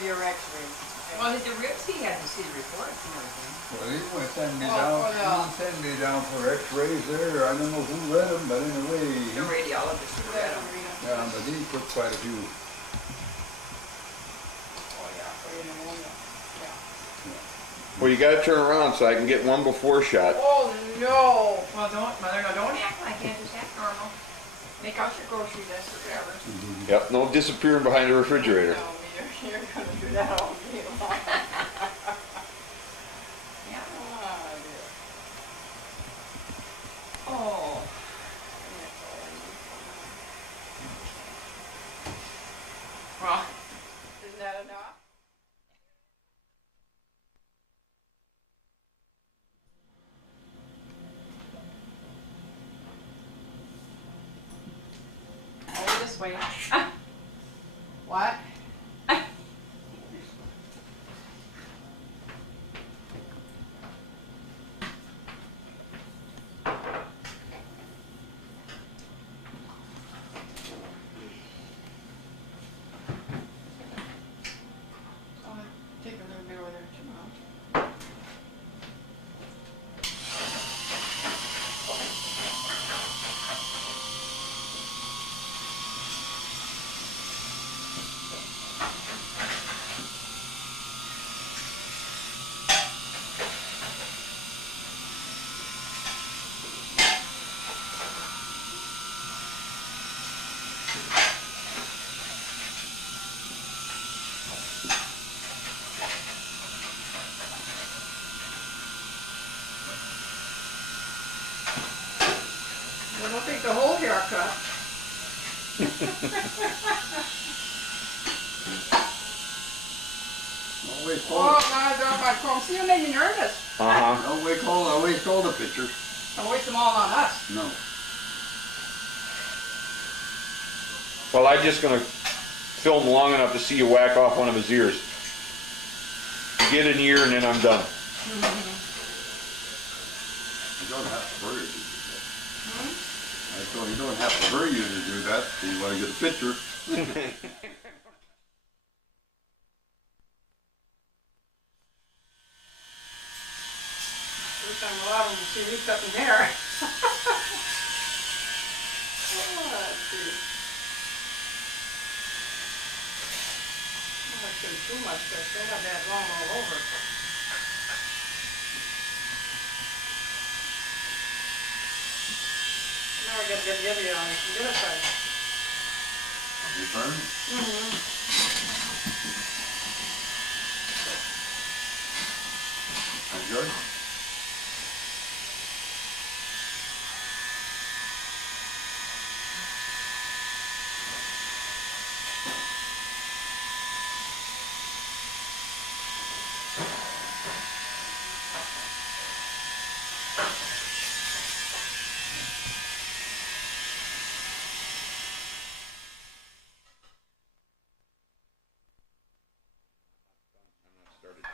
have your X-ray. Well, the ribs, he had to see the reports and everything. Well, he went send me send me down for X-rays there. I don't know who read them, but anyway. The radiologist who read them. Yeah, but he took quite a few. Oh yeah, for your pneumonia. Yeah. Well, you got to turn around so I can get one before shot. Oh no! Well, Mother, don't act like it. Just act normal. Make out your grocery list or whatever. Yep, no disappearing behind the refrigerator. No, you're gonna do that all day long. Yeah. Ah, dear. Oh. Well, Isn't that enough? over this way. What? Take a little bit over there tomorrow. Well, don't take the whole haircut. Don't waste Oh, all. God, don't my comb. See, you made me nervous. Don't waste all the pictures. Don't waste them all on us. No. Well, I'm just going to film long enough to see you whack off one of his ears. Get an ear and then I'm done. You don't have to hurry you to do that. I told you don't have to hurry you to do that. So you want to get a picture. First time a lot of them see me cutting hair. Oh, let's see. Oh, I shouldn't too much, but they have that long all over. Now I gotta get the other on the other side. You turn? That's good.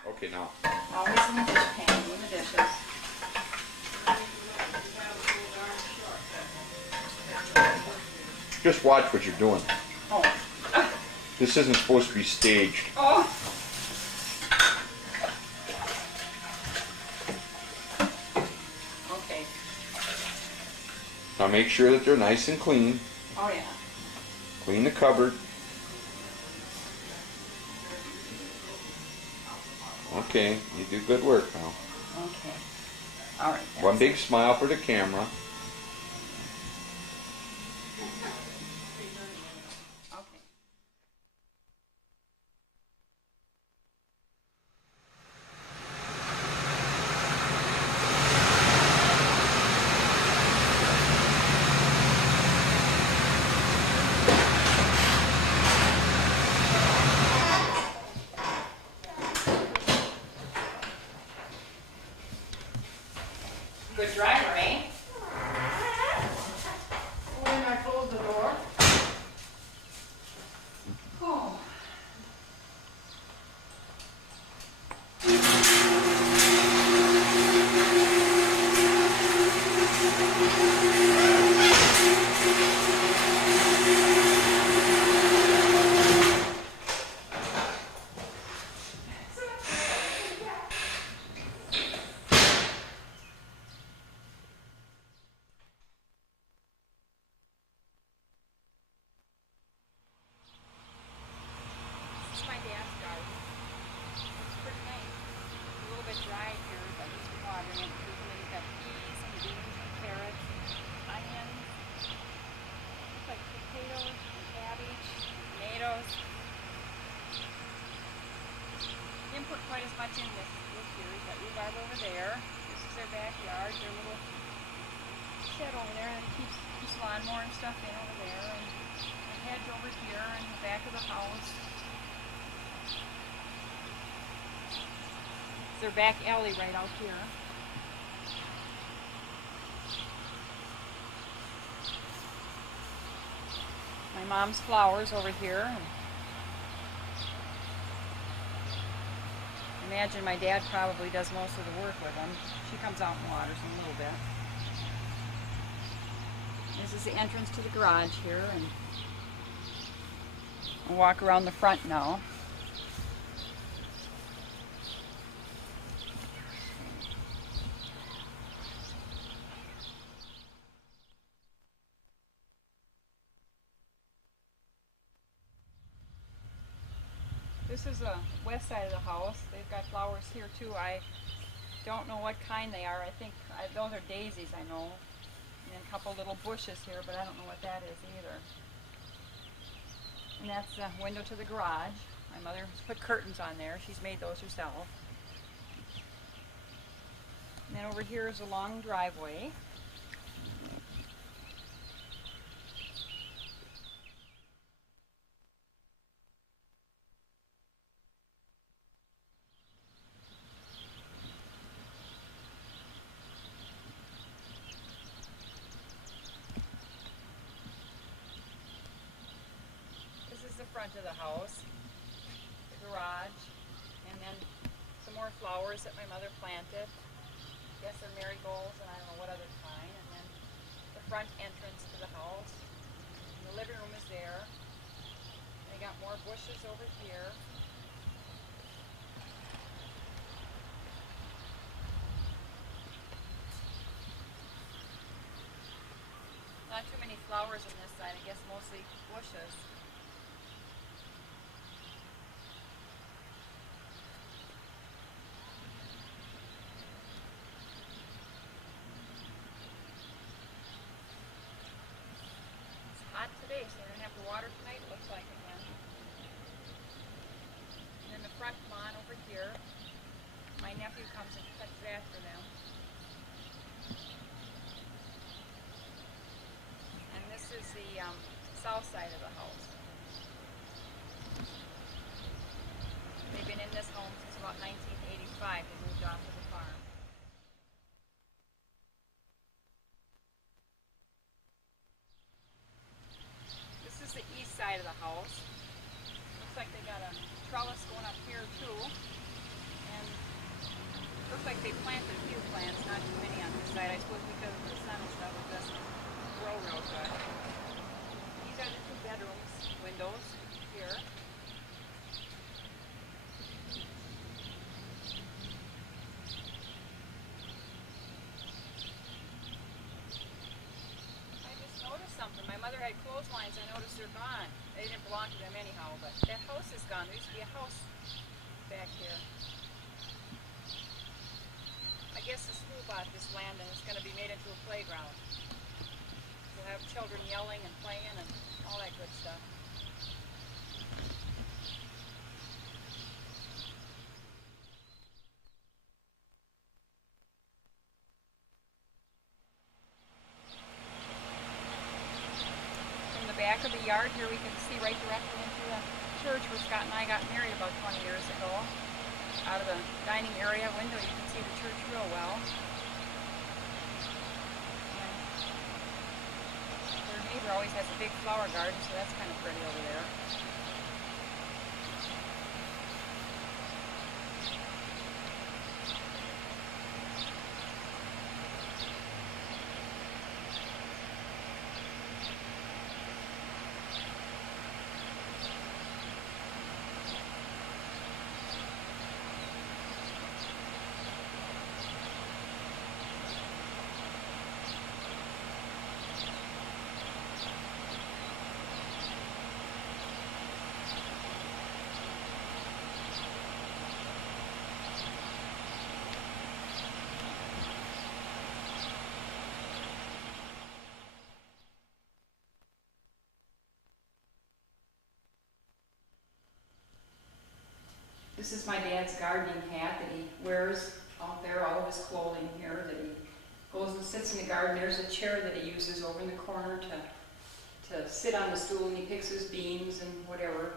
Okay, now. Always in the dish pan, in the dishes. Just watch what you're doing. Oh. This isn't supposed to be staged. Oh. Okay. Now make sure that they're nice and clean. Oh yeah. Clean the cupboard. Okay, you do good work now. Okay. All right. One big smile for the camera. Okay. Good driver, eh? bit dry here, but just watering it. We've got peas and beans and carrots, onions, looks like potatoes and cabbage, tomatoes. Didn't put quite as much in this year. We've got rhubarb over there. This is their backyard, their little shed over there that keeps lawnmower and stuff in over there, and a hedge over here in the back of the house. It's their back alley right out here. My mom's flowers over here. And imagine my dad probably does most of the work with them. She comes out and waters them a little bit. This is the entrance to the garage here, and I'll walk around the front now. This is the west side of the house. They've got flowers here too. I don't know what kind they are. I think those are daisies, I know. And a couple little bushes here, but I don't know what that is either. And that's the window to the garage. My mother has put curtains on there. She's made those herself. And then over here is a long driveway. Front of the house, the garage, and then some more flowers that my mother planted. I guess they're marigolds and I don't know what other kind. And then the front entrance to the house. And the living room is there. They got more bushes over here. Not too many flowers on this side, I guess mostly bushes. Today, so we're going to have to water tonight, it looks like again. And then the front lawn over here, my nephew comes and cuts that for them. And this is the south side of the house. They've been in this home since about 1985. They moved off of the farm. The east side of the house. Looks like they got a trellis going up here too. And looks like they planted a few plants, not too many on this side. I suppose because of the sun and stuff, it doesn't grow real good. These are the two bedrooms, windows here. Something. My mother had clotheslines. I noticed they're gone. They didn't belong to them anyhow, but that house is gone. There used to be a house back here. I guess the school bought this land and it's going to be made into a playground. We'll have children yelling and playing and all that good stuff. Back of the yard here we can see right directly into the church where Scott and I got married about 20 years ago. Out of the dining area window you can see the church real well. And their neighbor always has a big flower garden, so that's kind of pretty over there. This is my dad's gardening hat that he wears out there, all of his clothing here, that he goes and sits in the garden. There's a chair that he uses over in the corner to sit on the stool, and he picks his beans and whatever.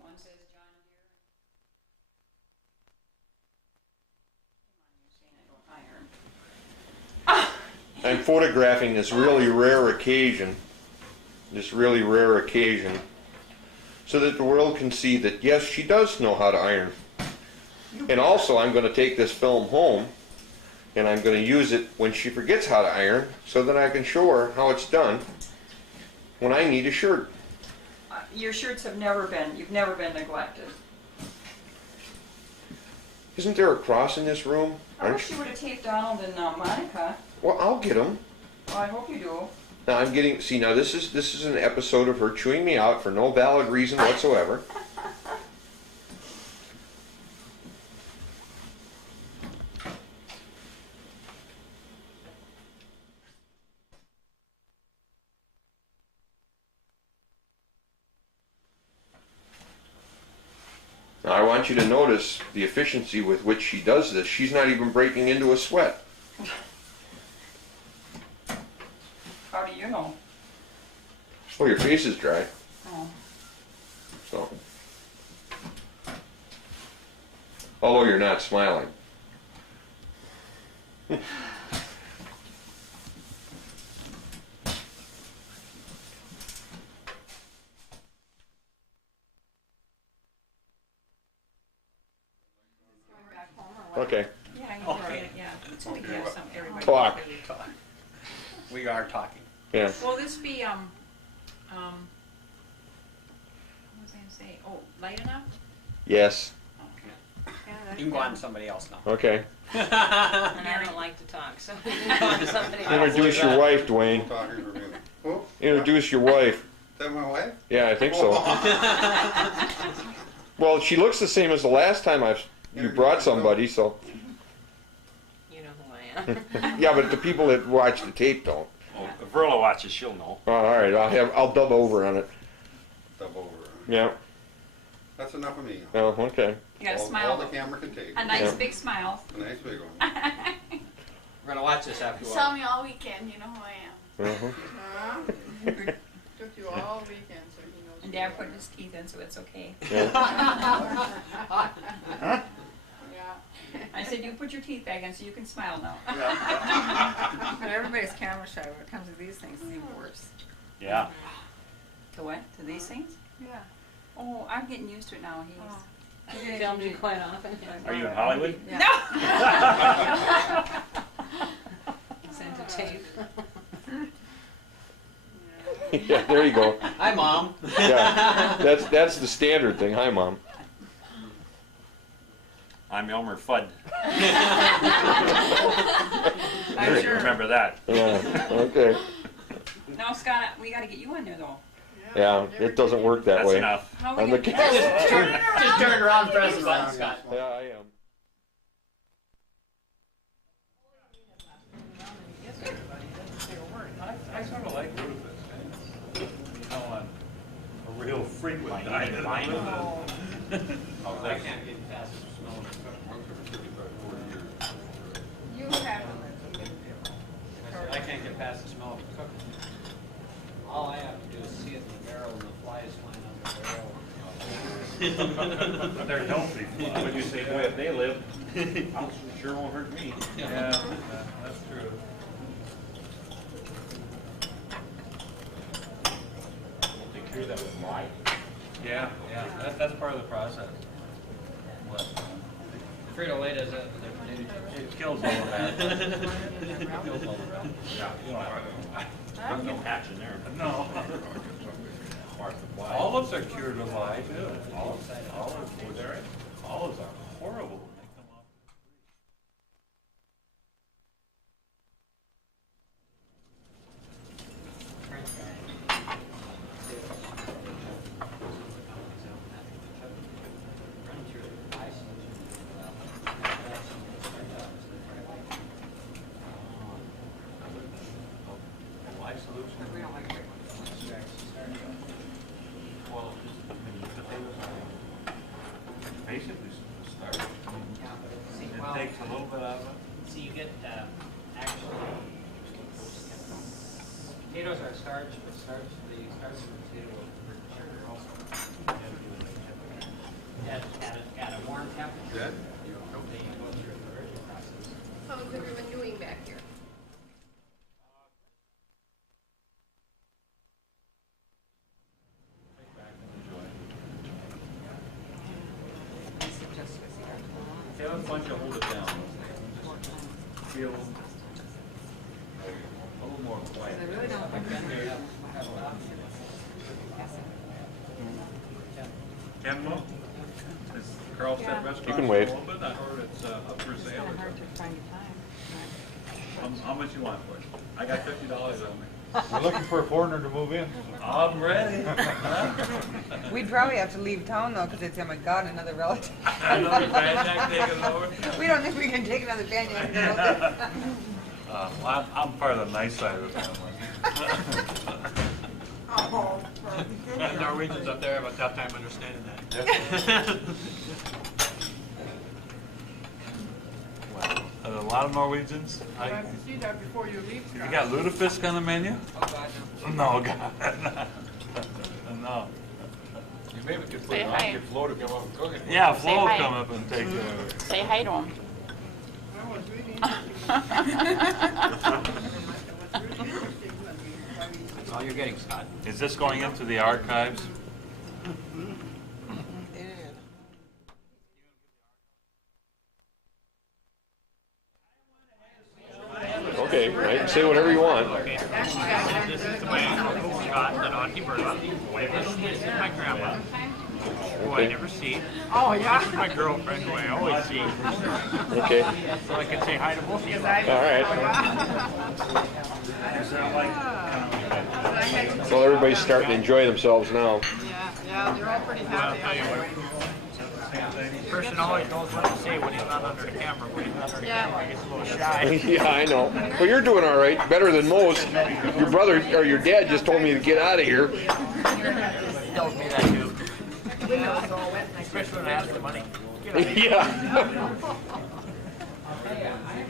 One says John Deere. Come on, you're saying I don't iron. I'm photographing this really rare occasion, so that the world can see that yes, she does know how to iron. And also, I'm going to take this film home, and I'm going to use it when she forgets how to iron, so that I can show her how it's done when I need a shirt. Your shirts have never been, you've never been neglected. Isn't there a cross in this room? I wish you would have taped Donald and Monica. Well, I'll get them. Well, I hope you do. Now I'm getting. See, now this is an episode of her chewing me out for no valid reason whatsoever. Now I want you to notice the efficiency with which she does this. She's not even breaking into a sweat. How do you know? Oh, your face is dry. Oh. So. Although you're not smiling. Okay. Yeah, Okay. yeah. So we have some, everybody. Talk. We are talking. Yeah. Will this be, what was I gonna say? Oh, light enough? Yes. Okay. You can go on to somebody else now. Okay. And I don't like to talk, so somebody else. Introduce your wife, Dwayne. Talking for me. Oh, Introduce your wife. is that my wife? Yeah, I think so. Well, she looks the same as the last time you brought somebody, so. You know who I am. Yeah, but the people that watch the tape don't. Well, if Verla watches, she'll know. Oh, all right, I'll dub over on it. Double over. Yeah. That's enough of me. Oh, okay. You gotta All smile. the camera can take. A nice Yeah. big smile. A nice big one. We're gonna watch this after a Saw while. me all weekend, you know who I am. Uh-huh. Took you all weekend, so he knows. And Dad put his teeth in, so it's okay. Yeah. Yeah. I said, you put your teeth back in so you can smile now. But everybody's camera shy when it comes to these things, it's even worse. Yeah. To what? To these things? Yeah. Oh, I'm getting used to it now. He's. You filmed you quite often. Are you in Hollywood? Yeah. Send a tape. Yeah, there you go. Hi, Mom. Yeah, that's the standard thing. Hi, Mom. I'm Elmer Fudd. I'm You sure. remember that. Yeah, okay. Now, Scott, we gotta get you on there though. Yeah, it doesn't work that That's way. enough. How are On we the gonna camera. Just turn around, press the button, Scott. Yeah, I am. I sort of like Rufus. You know, a real frequent diet. I can't get past the smell of You have. I can't get past the smell of cooking. All I have to do is see it in the barrel and the flies flying on the barrel. But they're healthy. When you say, boy, if they live, sure won't hurt me. Yeah, that's true. They cure that with lye. Yeah, that's part of the process. What? Frito-Lay does that. It kills all of that. It kills all of that. Yeah, you don't have there's no patch in there. No. Olives are cured with lye too. Olives are horrible when they come off. get actually potatoes are starch, but starch the starch of the potato for sugar also. At a warm temperature, they go through a conversion process. How is everyone doing back here? Have a bunch of hold it down. Feel a little more quiet. I really don't think Ken, well, is Carl Set Restaurant? You can wait. A little bit? I heard it's up for it's sale. kind or of hard to something. find time. How much you want for it? I got $50 on me. We're looking for a foreigner to move in. I'm ready. We'd probably have to leave town though, because it's, oh my God, another relative. Another Banyak taking over. We don't think we can take another Banyak relative. Well, I'm part of the nice side of the family. Oh, And Norwegians up there have a tough time understanding that. A lot of Norwegians. I have to see that before you leave. You got lutefisk on the menu? Oh God, no. No, God. No. You maybe could put Say it on, hi. get Flo to go up and cook it. Yeah, Say Flo will hi. come up and take care of it. Say hi to him. That was really interesting. That's all you're getting, Scott. Is this going into the archives? It is. Okay, right, say whatever you want. This is my uncle Scott, and Auntie Verla. This is my grandma, who I never see. Oh, yeah. This is my girlfriend, who I always see. Okay, So I can say hi to both of you. all right. So everybody's starting to enjoy themselves now. Yeah, they're all pretty Well, I'll happy. tell you what. The person always knows what to say when he's not under the camera. When he's under the camera, he gets a little shy. Yeah, I know. Well, you're doing all right, better than most. Your brother or your dad just told me to get out of here. He tells me that too. Especially when I ask for money. Yeah.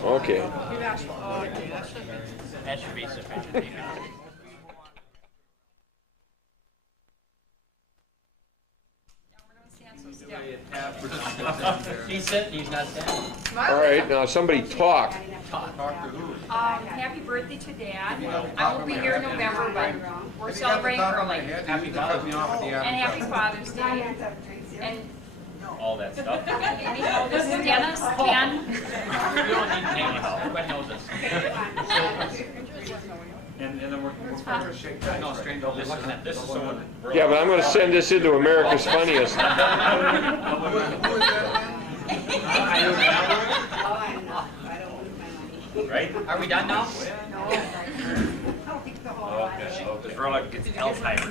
Okay. That should be sufficient. He's sitting, he's not standing. All right, now somebody talk. Happy birthday to Dad. I won't be here in November, but we're celebrating early. Happy Father's Day. And happy Father's Day. And All that stuff. anyhow, this is Dennis, Ken. We don't need anyhow. Everybody knows this. And then we're No, stranger. This is someone. Yeah, but I'm going to send this into America's Funniest. right? Are we done now? Okay. Because Verla gets Alzheimer's.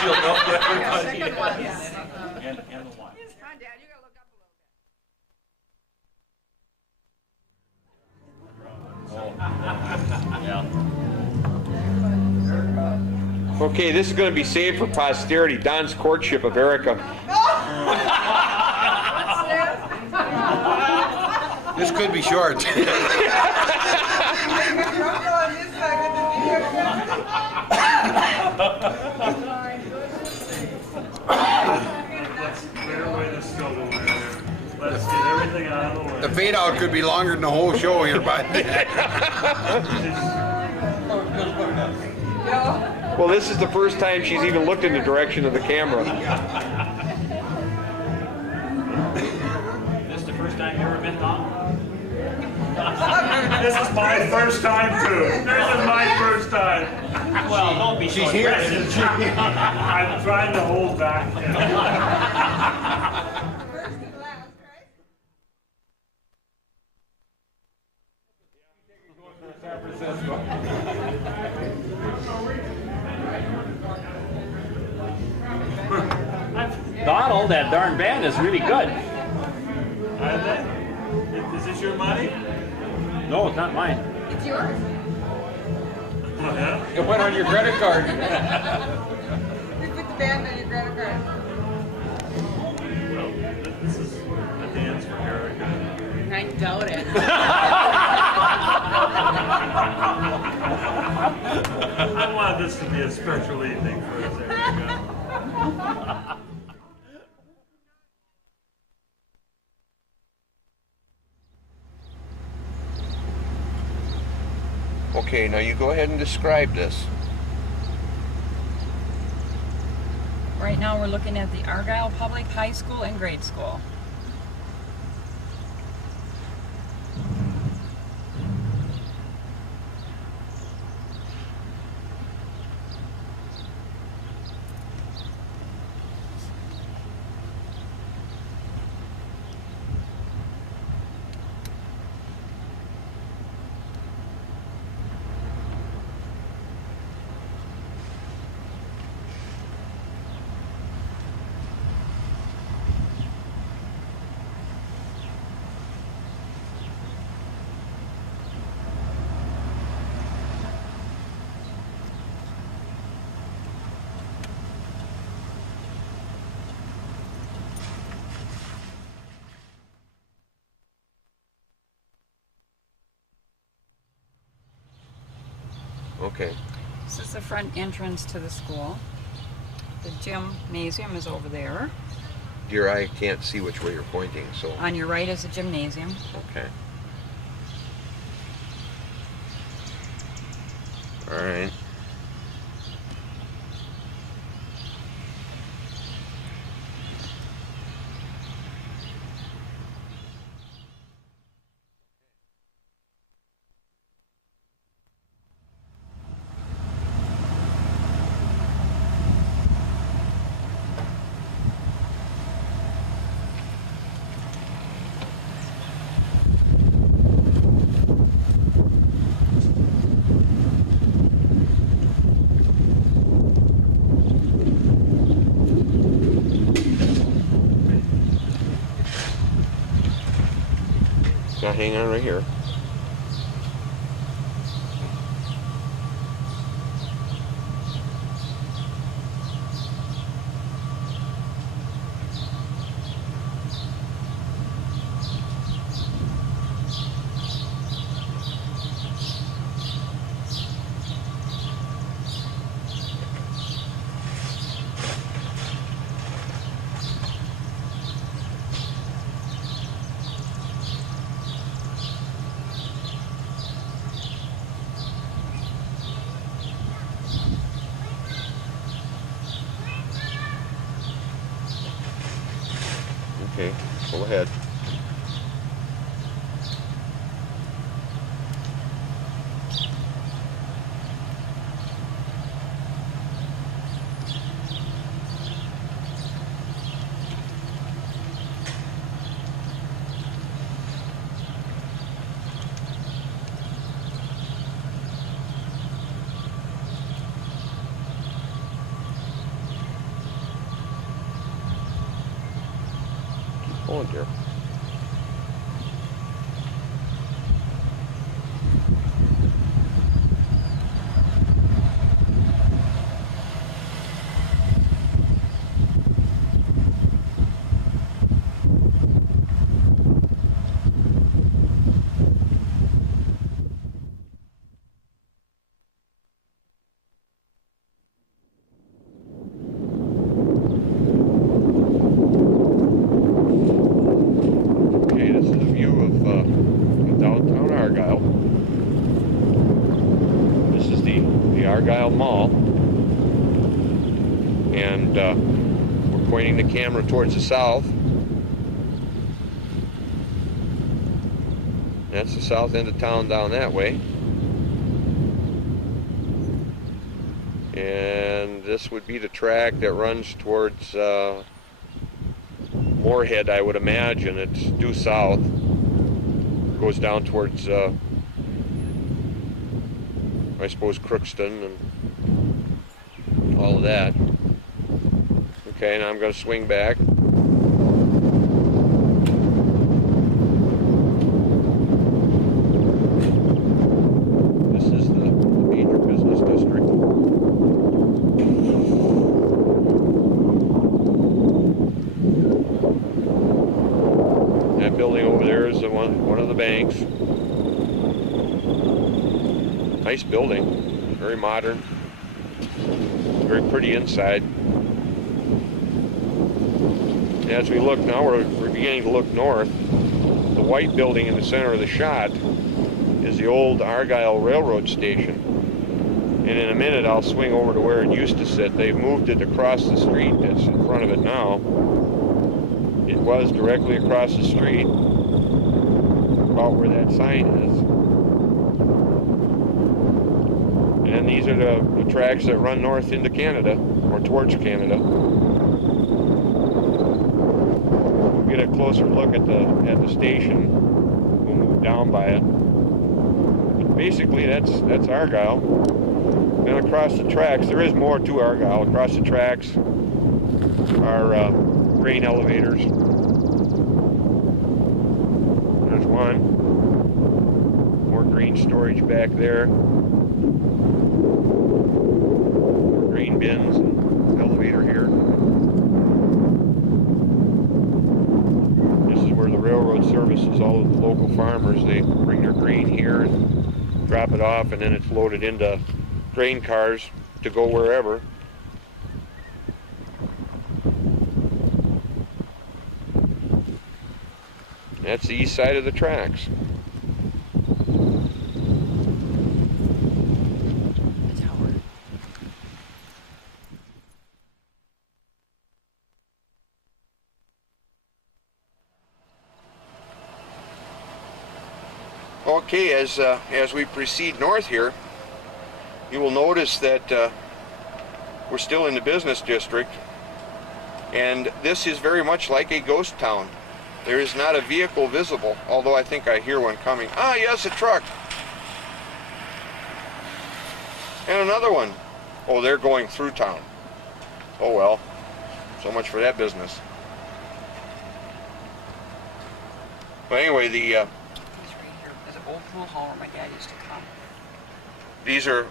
She'll know everybody. Second one. And the wine. Hi, Dad, you gotta look up a little. Yeah. Okay, this is going to be saved for posterity. Don's courtship of Erica. This could be short. Let's get everything out of the way. The fade out could be longer than the whole show here, but Well, this is the first time she's even looked in the direction of the camera. This is the first time you ever been on? This is my first time too. This is my first time. Well, don't be so she's here. aggressive. I'm trying to hold back. Donald, that darn band is really good. Is this your money? No, it's not mine. It's yours. Oh, yeah? it went on your credit card. We put the band on your credit card. Well, this is a dance I doubt it. I wanted this to be a special evening for us. There you go. Okay, now you go ahead and describe this. Right now we're looking at the Argyle Public High School and Grade School. Okay. This is the front entrance to the school. The gymnasium is over there. Dear, I can't see which way you're pointing, so. On your right is the gymnasium. Okay. All right. Now hang on right here. Okay, pull ahead. Oh dear. Okay, this is a view of downtown Argyle. This is the Argyle Mall. And we're pointing the camera towards the south. That's the south end of town down that way. And this would be the track that runs towards Moorhead, I would imagine. It's due south. Goes down towards, I suppose, Crookston and all of that. Okay, now I'm going to swing back. This is the major business district. That building over there is the one of the banks. Nice building, very modern, very pretty inside. As we look now, we're beginning to look north. The white building in the center of the shot is the old Argyle Railroad Station. And in a minute I'll swing over to where it used to sit. They've moved it across the street that's in front of it now. It was directly across the street, about where that sign is. And these are the tracks that run north into Canada, or towards Canada. We'll get a closer look at the station. We'll move down by it. But basically that's Argyle. Then across the tracks, there is more to Argyle. Across the tracks are grain elevators. There's one. More grain storage back there. Grain bins and elevator here. This is where the railroad services all of the local farmers. They bring their grain here and drop it off, and then it's loaded into grain cars to go wherever. That's the east side of the tracks. The tower. Okay, as we proceed north here, you will notice that we're still in the business district, and this is very much like a ghost town. There is not a vehicle visible, although I think I hear one coming. Ah, yes, a truck. And another one. Oh, they're going through town. Oh well, so much for that business. But anyway, He's right here. There's an old pool hall where my dad used to come. these are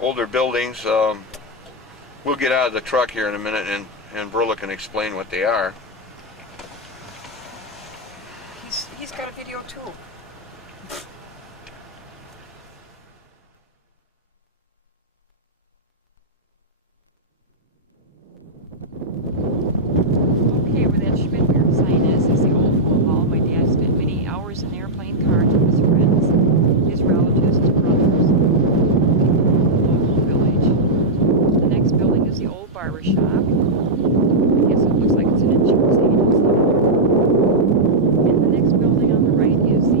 older buildings. We'll get out of the truck here in a minute, and Verla can explain what they are. He's got a video too. Okay, where that Schmidt sign is the old pool hall. My dad spent many hours in there playing cards with his friends, his relatives, his brothers. Local village. The next building is the old barber shop. I guess it looks like it's an insurance agency. And the next building on the right is it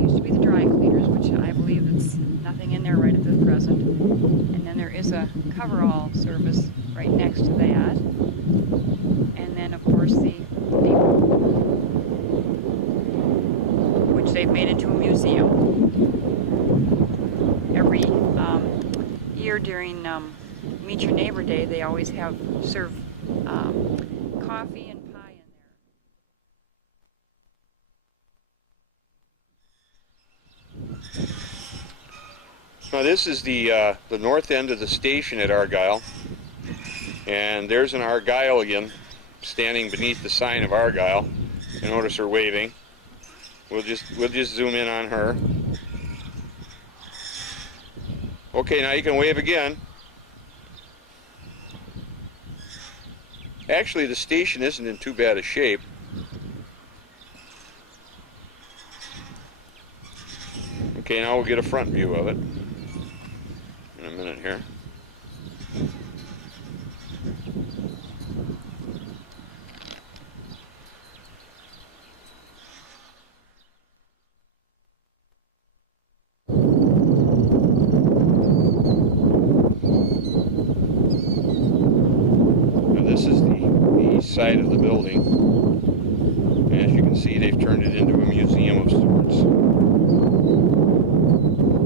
used to be the dry cleaners, which I believe it's nothing in there right at the present. And then there is a coverall service right next to that. And then, of course, which they've made into a museum. Every year during Meet Your Neighbor Day, they always serve coffee and pie in there. Now this is the north end of the station at Argyle, and there's an Argyllian standing beneath the sign of Argyle. You notice her waving. We'll just zoom in on her. Okay, now you can wave again. Actually, the station isn't in too bad a shape. Okay, now we'll get a front view of it in a minute here. This is the east side of the building. As you can see, they've turned it into a museum of sorts.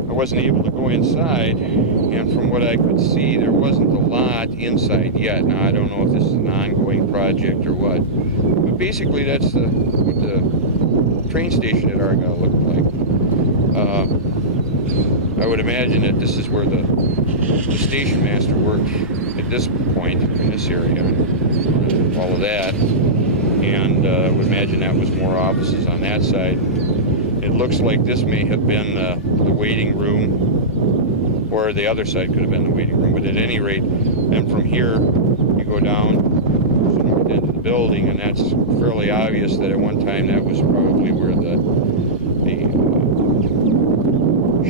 I wasn't able to go inside, and from what I could see, there wasn't a lot inside yet. Now, I don't know if this is an ongoing project or what, but basically that's what the train station at Argyle looked like. I would imagine that this is where the station master worked at this point in this area. All of that. and I would imagine that was more offices on that side. It looks like this may have been the waiting room, or the other side could have been the waiting room, but at any rate, and from here you go down to the north end of the building, and that's fairly obvious that at one time that was probably where the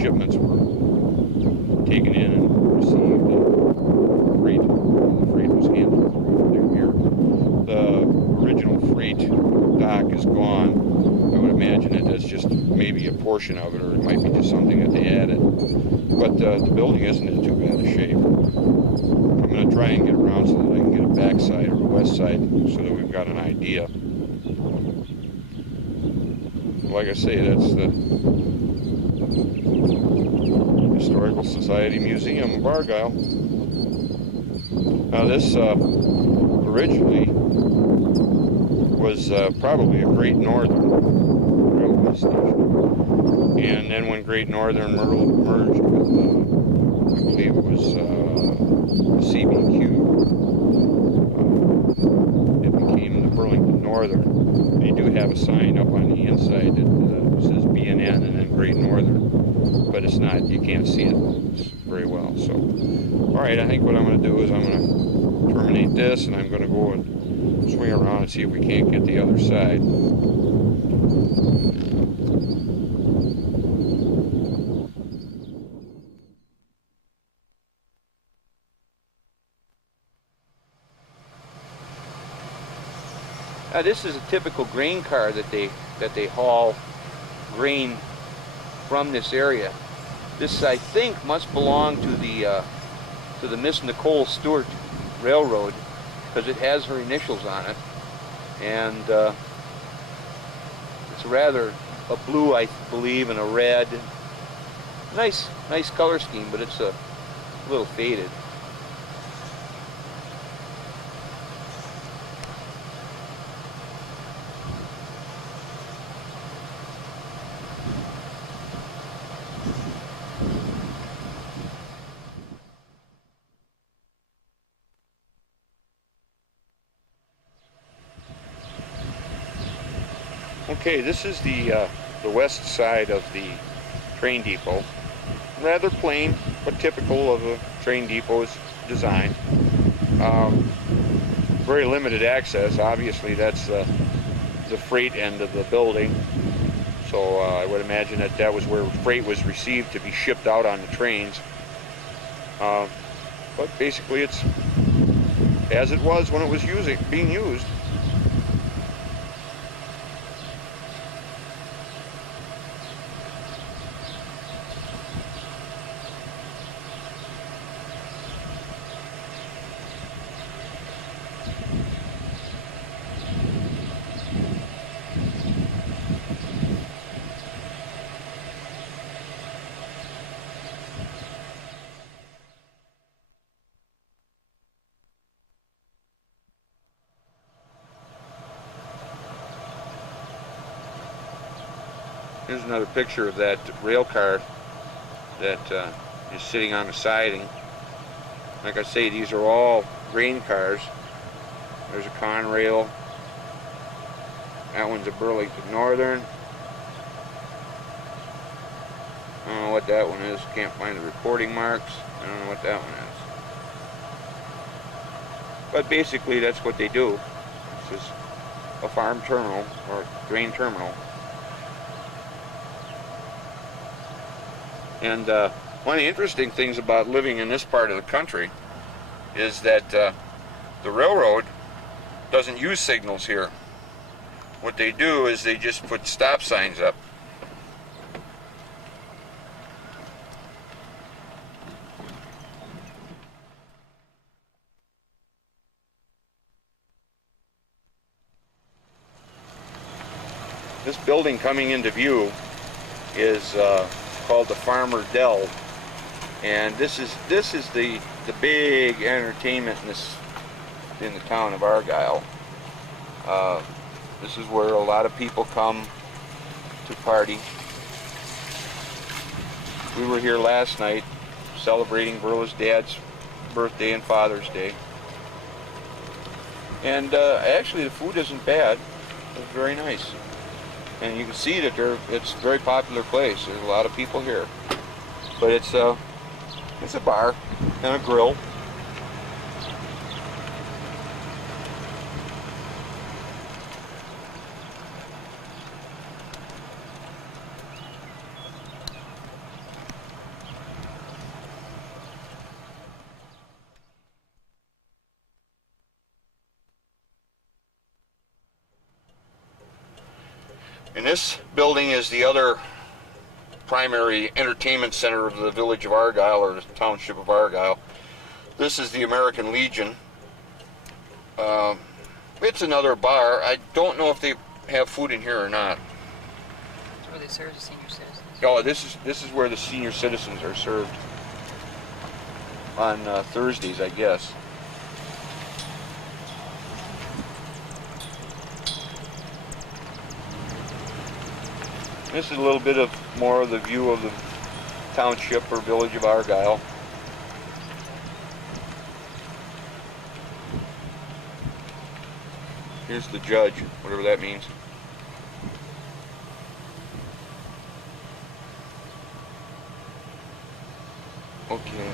shipments were taken in and received. Freight, all the freight was handled through here. The original freight dock is gone. I would imagine that that's just maybe a portion of it, or it might be just something that they added. But the building isn't in too bad a shape. I'm going to try and get around so that I can get a back side or a west side so that we've got an idea. Like I say, that's the Historical Society Museum of Argyle. Now this originally was probably a Great Northern railway station, and then when Great Northern merged with, I believe it was CBQ, it became the Burlington Northern. They do have a sign up on the inside that says B&N and then Great Northern, but it's not, you can't see it very well. So, all right, I think what I'm going to do is I'm going to terminate this, and I'm going to go and swing around and see if we can't get the other side. Now this is a typical grain car that they haul grain from this area. This, I think, must belong to the Miss Nicole Stuart Railroad, because it has her initials on it, and it's rather a blue, I believe, and a red. Nice color scheme, but it's a little faded. Okay, this is the west side of the train depot. Rather plain, but typical of a train depot's design. Very limited access. Obviously, that's the freight end of the building. So I would imagine that was where freight was received to be shipped out on the trains. But basically, it's as it was when it was being used. Here's another picture of that rail car that is sitting on the siding. Like I say, these are all grain cars. There's a Conrail. That one's a Burlington Northern. I don't know what that one is. Can't find the reporting marks. I don't know what that one is. But basically, that's what they do. This is a farm terminal or grain terminal. And one of the interesting things about living in this part of the country is that the railroad doesn't use signals here. What they do is they just put stop signs up. This building coming into view is called the Farmer Dell, and this is the big entertainment in the town of Argyle. This is where a lot of people come to party. We were here last night celebrating Verla's dad's birthday and Father's Day. And actually the food isn't bad. It's very nice. And you can see that it's a very popular place. There's a lot of people here. But it's a bar and a grill. And this building is the other primary entertainment center of the village of Argyle, or the township of Argyle. This is the American Legion. It's another bar. I don't know if they have food in here or not. That's where they serve the senior citizens. Oh, this is where the senior citizens are served on Thursdays, I guess. This is a little bit of more of the view of the township or village of Argyle. Here's the judge, whatever that means. Okay.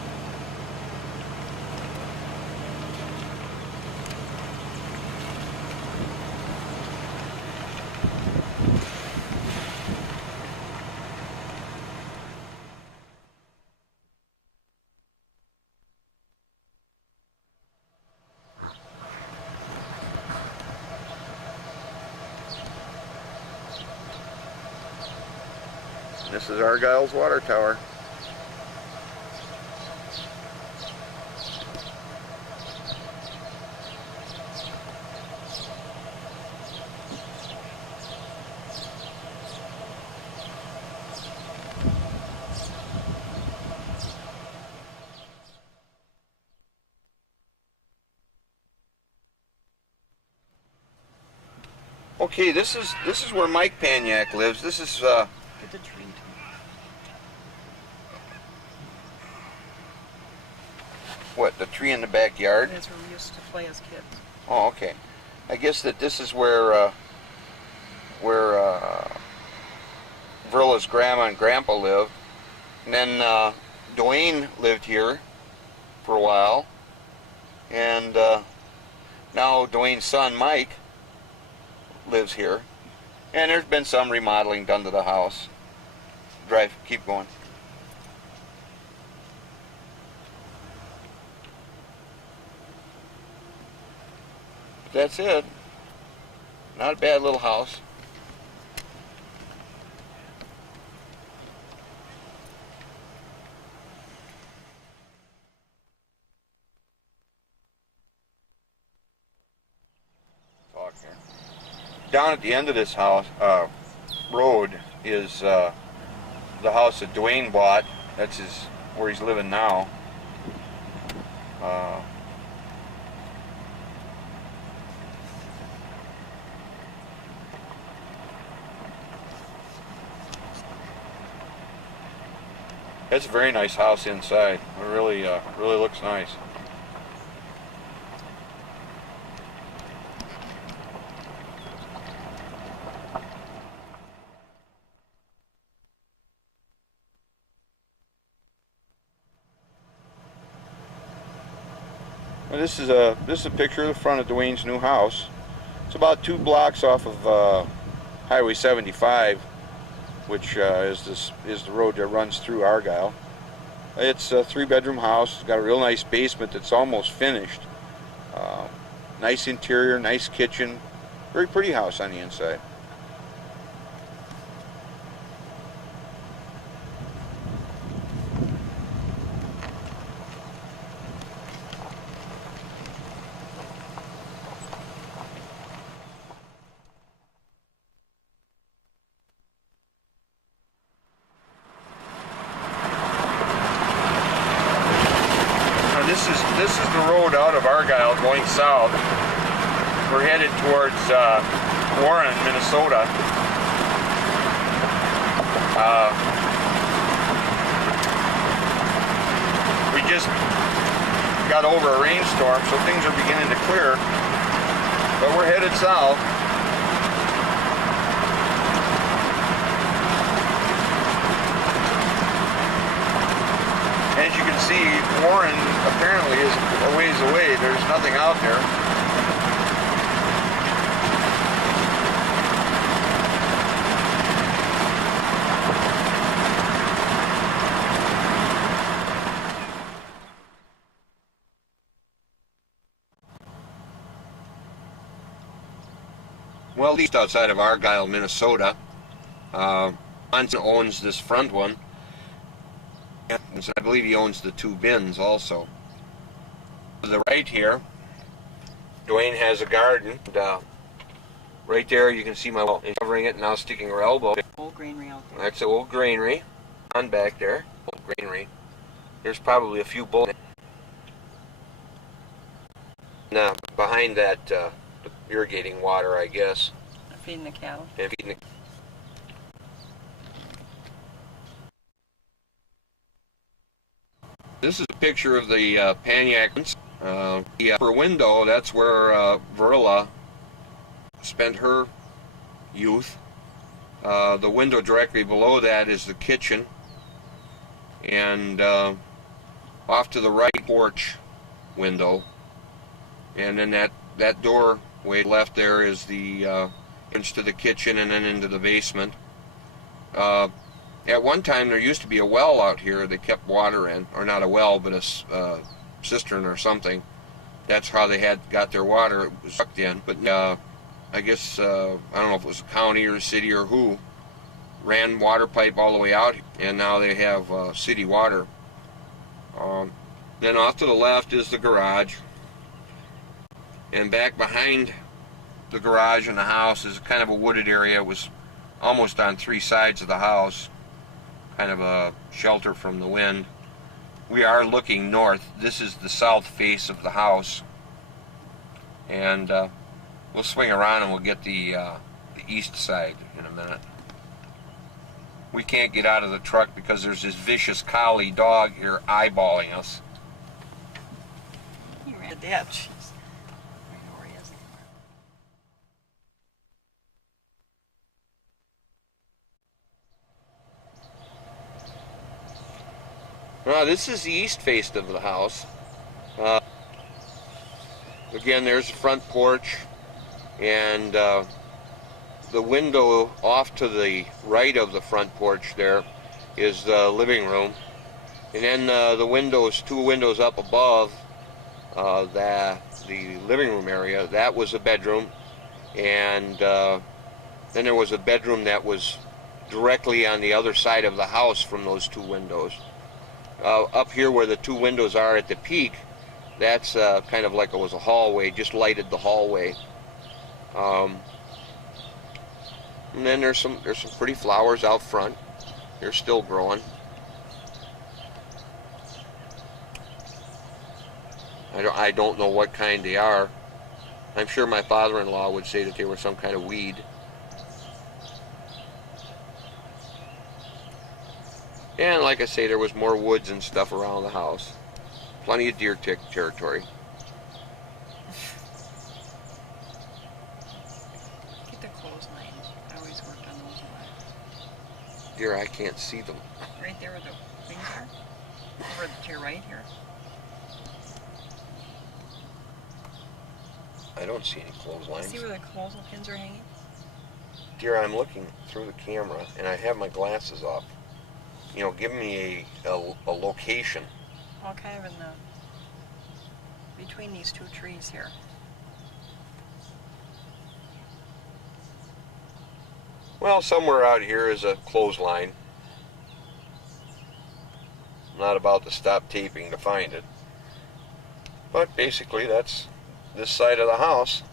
This is Argyle's water tower. Okay, this is where Mike Paniak lives. This is Get the tree. what, the tree in the backyard? That's where we used to play as kids. Oh, okay. I guess that this is where Verla's grandma and grandpa lived. And then Dwayne lived here for a while. And now Dwayne's son, Mike, lives here. And there's been some remodeling done to the house. Keep going. That's it. Not a bad little house. Talk here. Down at the end of this house road is the house that Dwayne bought. That's where he's living now. It's a very nice house inside. It really looks nice. Well, this is a picture of the front of Dwayne's new house. It's about 2 blocks off of Highway 75. Which is the road that runs through Argyle. It's a 3-bedroom house. It's got a real nice basement that's almost finished. Nice interior, nice kitchen. Very pretty house on the inside. This is the road out of Argyle going south. We're headed towards Warren, Minnesota. We just got over a rainstorm, so things are beginning to clear. But we're headed south. As you can see, Warren apparently is a ways away. There's nothing out there. Well, just outside of Argyle, Minnesota. Johnson owns this front one. And I believe he owns the two bins also. To the right here, Dwayne has a garden. And, right there you can see my wall covering it, now sticking her elbow. Old granary out there. That's the old granary. On back there. Old granary. There's probably a few bullets. Now, behind that, irrigating water, I guess. Feeding the cattle. And feeding the This is a picture of the Paniac. The upper window, that's where Verla spent her youth. The window directly below that is the kitchen. And off to the right, porch window. And then that doorway left there is the entrance to the kitchen and then into the basement. At one time there used to be a well out here they kept water in, or not a well, but a cistern or something. That's how they got their water. It was sucked in. But I guess, I don't know if it was the county or the city or who, ran water pipe all the way out, and now they have city water. Then off to the left is the garage. And back behind the garage and the house is kind of a wooded area. It was almost on three sides of the house. Kind of a shelter from the wind. We are looking north. This is the south face of the house. And we'll swing around and we'll get the east side in a minute. We can't get out of the truck because there's this vicious collie dog here eyeballing us. He ran the ditch. I know where he is anymore. This is the east face of the house. Again, there's the front porch, and the window off to the right of the front porch there is the living room. And then the windows, two windows up above the living room area, that was a bedroom. And then there was a bedroom that was directly on the other side of the house from those two windows. Up here where the two windows are at the peak, that's kind of like it was a hallway, just lighted the hallway. And then there's some pretty flowers out front. They're still growing. I don't know what kind they are. I'm sure my father-in-law would say that they were some kind of weed. And like I say, there was more woods and stuff around the house. Plenty of deer tick territory. Get the clotheslines. I always worked on those a lot. Deer, I can't see them. Right there where the things are. Over to your right here. I don't see any clotheslines. See where the clothesline pins are hanging? Deer, I'm looking through the camera and I have my glasses off. You know, give me a location. All kind of in the between these two trees here. Well, somewhere out here is a clothesline. I'm not about to stop taping to find it. But basically that's this side of the house.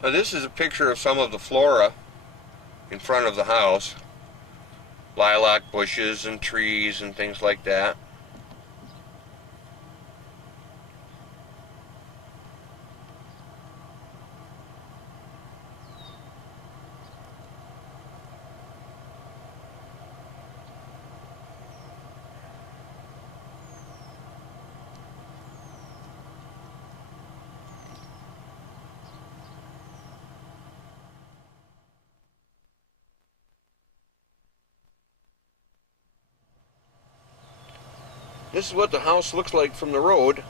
This is a picture of some of the flora in front of the house. Lilac bushes and trees and things like that. This is what the house looks like from the road.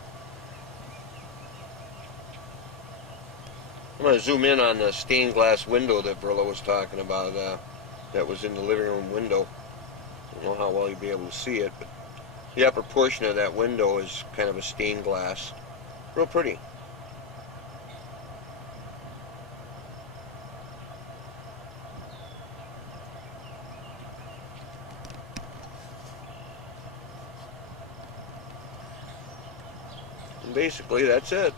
I'm going to zoom in on the stained glass window that Verla was talking about, that was in the living room window. I don't know how well you'll be able to see it, but the upper portion of that window is kind of a stained glass. Real pretty. And basically, that's it.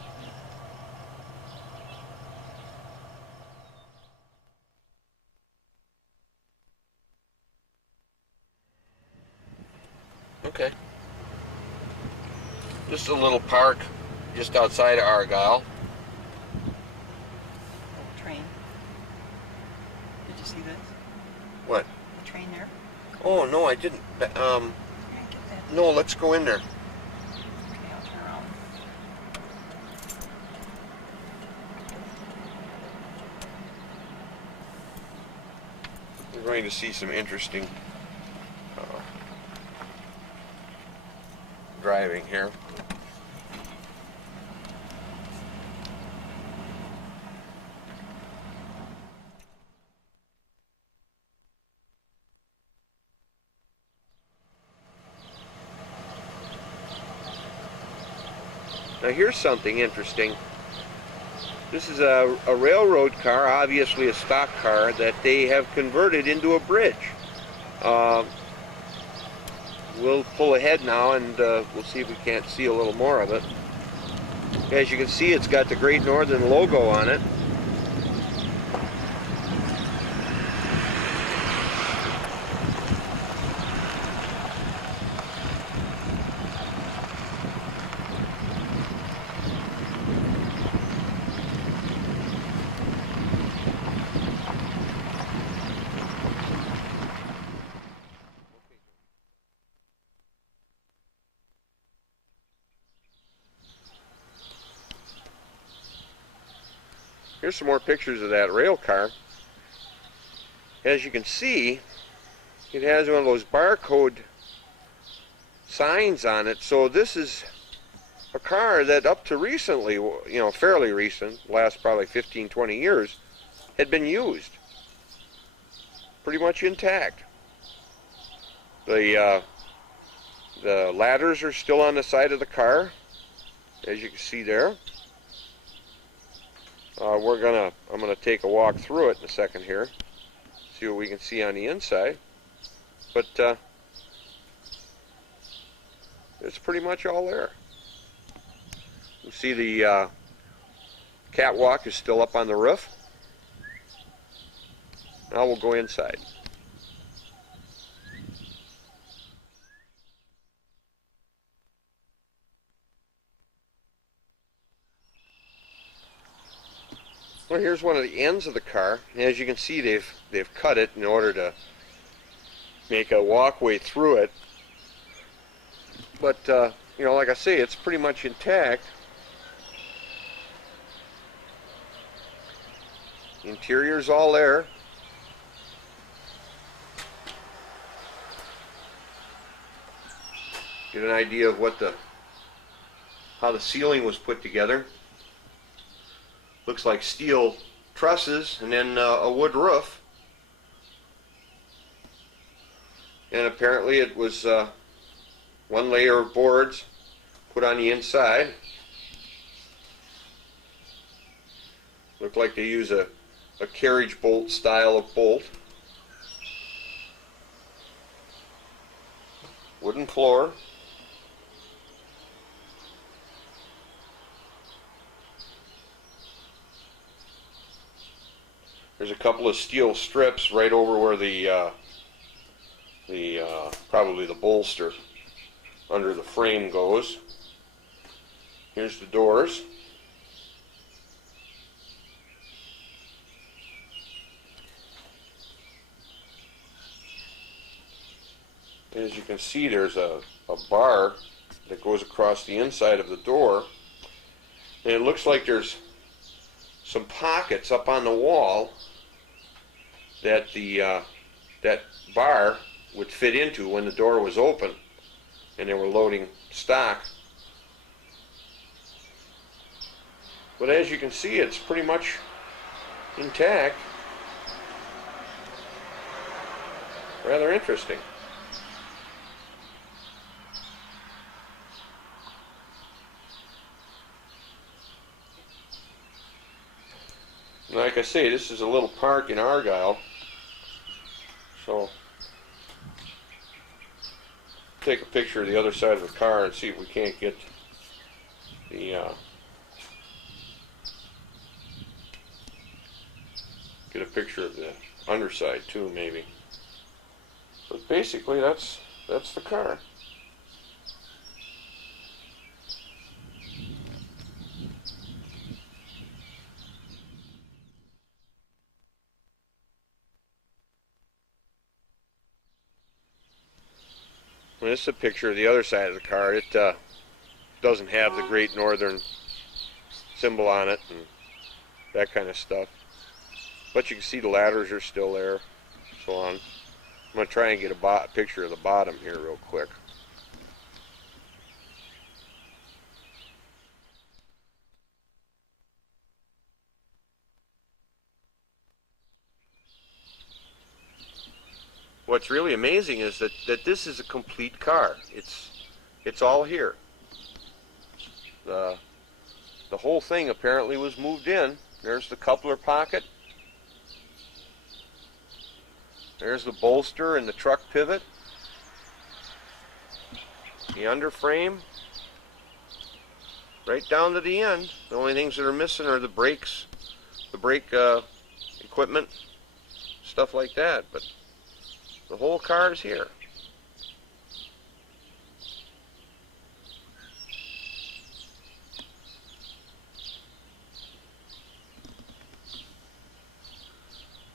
Okay. This is a little park just outside of Argyle. Train. Did you see this? What? The train there? Oh, no, I didn't. No, let's go in there. Okay, I'll turn around. We're going to see some interesting driving here. Now here's something interesting. This is a railroad car, obviously a stock car, that they have converted into a bridge. We'll pull ahead now and we'll see if we can't see a little more of it. As you can see, it's got the Great Northern logo on it. Here's some more pictures of that rail car. As you can see, it has one of those barcode signs on it. So this is a car that up to recently, you know, fairly recent, last probably 15, 20 years, had been used. Pretty much intact. The ladders are still on the side of the car, as you can see there. I'm gonna take a walk through it in a second here, see what we can see on the inside. But it's pretty much all there. You see the catwalk is still up on the roof. Now we'll go inside. Well, here's one of the ends of the car. As you can see, they've cut it in order to make a walkway through it. But you know, like I say, it's pretty much intact. The interior's all there. Get an idea of how the ceiling was put together. Looks like steel trusses and then a wood roof. And apparently it was one layer of boards put on the inside. Looked like they use a carriage bolt style of bolt. Wooden floor. There's a couple of steel strips right over where probably the bolster under the frame goes. Here's the doors. As you can see, there's a bar that goes across the inside of the door, and it looks like there's some pockets up on the wall that that bar would fit into when the door was open. and they were loading stock. But as you can see, it's pretty much intact. Rather interesting. Like I say, this is a little park in Argyle, so take a picture of the other side of the car and see if we can't get the get a picture of the underside too, maybe. But basically, that's the car. Well, this is a picture of the other side of the car. It doesn't have the Great Northern symbol on it and that kind of stuff. But you can see the ladders are still there, so on. I'm going to try and get a picture of the bottom here real quick. What's really amazing is that this is a complete car. It's all here. The whole thing apparently was moved in. There's the coupler pocket. There's the bolster and the truck pivot. The underframe. Right down to the end. The only things that are missing are the brakes, the brake equipment, stuff like that. But the whole car is here.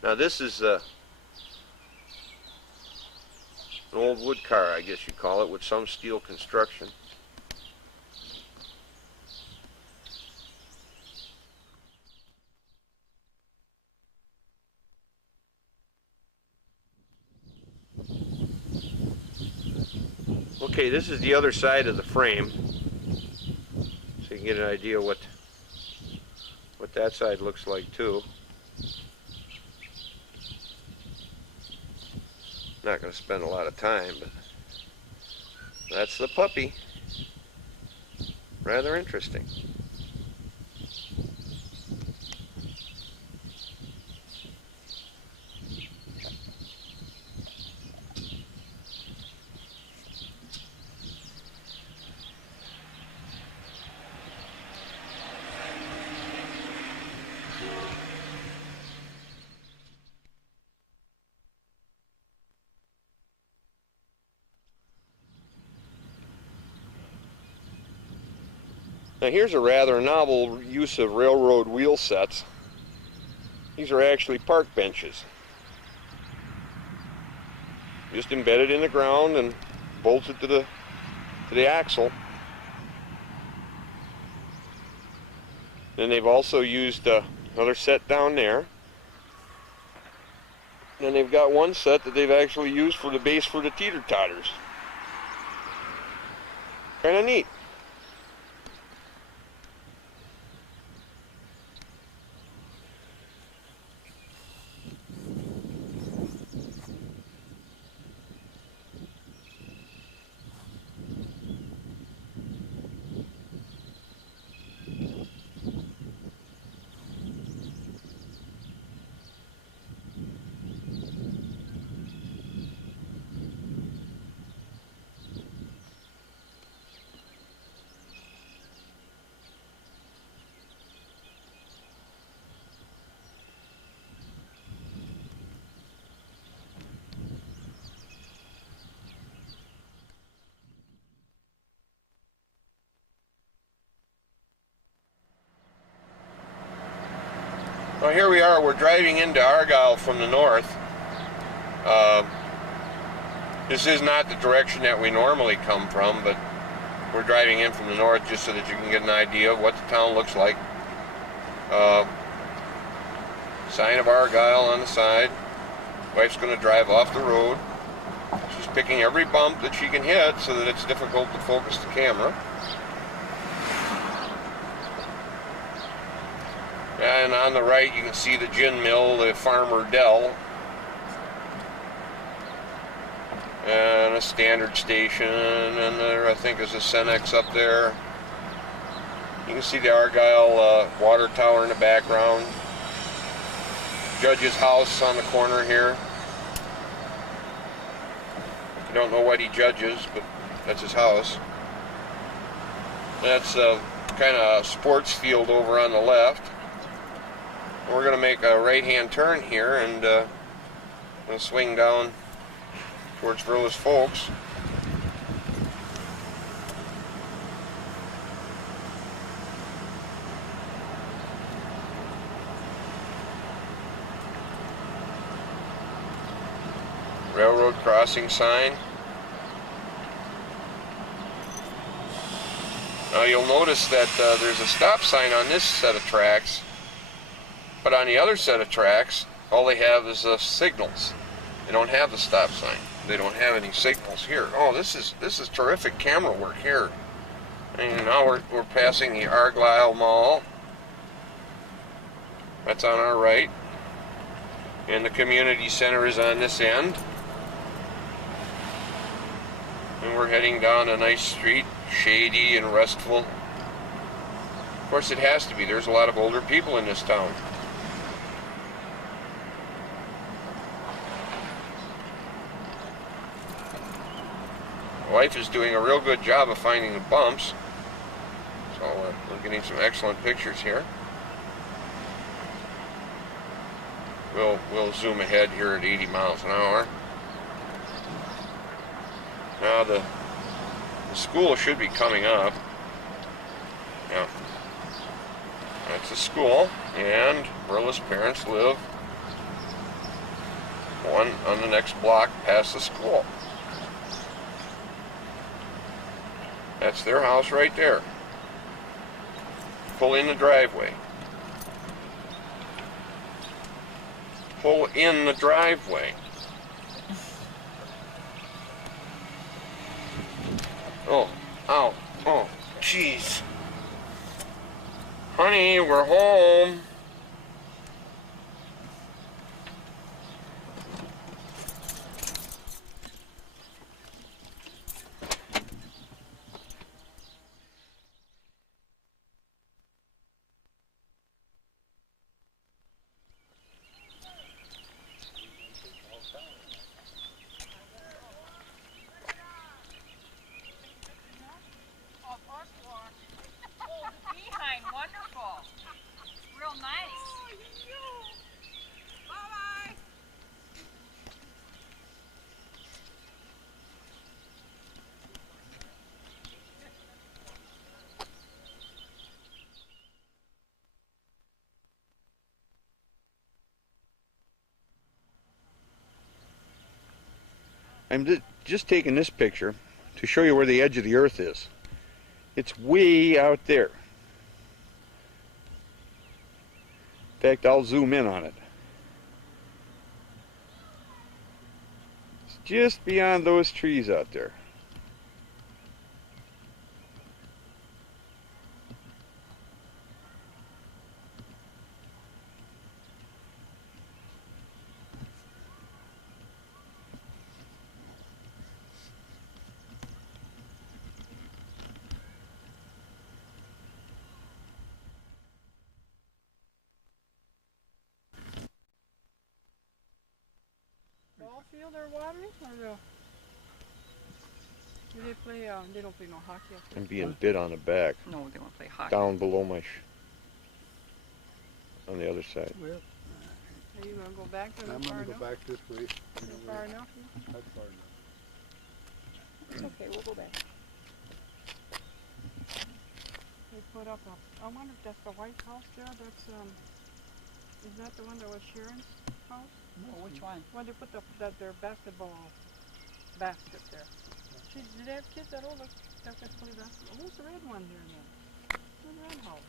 Now this is an old wood car, I guess you'd call it, with some steel construction. Okay, this is the other side of the frame, so you can get an idea what that side looks like too. Not going to spend a lot of time, but that's the puppy. Rather interesting. Now here's a rather novel use of railroad wheel sets. These are actually park benches. Just embedded in the ground and bolted to the axle. Then they've also used another set down there. And they've got one set that they've actually used for the base for the teeter-totters. Kind of neat. Well, here we are. We're driving into Argyle from the north. This is not the direction that we normally come from, but we're driving in from the north just so that you can get an idea of what the town looks like. Sign of Argyle on the side. Wife's going to drive off the road. She's picking every bump that she can hit so that it's difficult to focus the camera. And on the right you can see the gin mill, the Farmer Dell. And a standard station, and there I think is a Cenex up there. You can see the Argyle water tower in the background. Judge's house on the corner here. I don't know what he judges, but that's his house. That's a kind of sports field over on the left. We're going to make a right-hand turn here and we'll swing down towards Verla's folks. Railroad crossing sign. Now you'll notice that there's a stop sign on this set of tracks, but on the other set of tracks all they have is signals. They don't have the stop sign. They don't have any signals here. Oh, this is terrific camera work here. And now we're passing the Argyle Mall. That's on our right. And the community center is on this end. And we're heading down a nice street, shady and restful. Of course it has to be. There's a lot of older people in this town. My wife is doing a real good job of finding the bumps. So we're getting some excellent pictures here. We'll zoom ahead here at 80 miles an hour. Now the school should be coming up. Yeah. That's the school, and Verla's parents live one on the next block past the school. That's their house right there. Pull in the driveway. Pull in the driveway. Oh, ow, oh, jeez. Honey, we're home. I'm just taking this picture to show you where the edge of the earth is. It's way out there. In fact, I'll zoom in on it. It's just beyond those trees out there. Ball field or watering? Or do they play, they don't play no hockey up there? I'm being bit on the back, No, they won't play hockey. down below my on the other side. Well, Are you gonna go back to the I'm far gonna go enough? back this way. Is it far enough? That's far enough. It's okay, we'll go back. They put up a, I wonder if that's the White House there, that's, is that the one that was Sharon's house? No, which one? When they put their basketball basket there. Do they have kids that old that can play basketball? Who's the red one there then? The red house.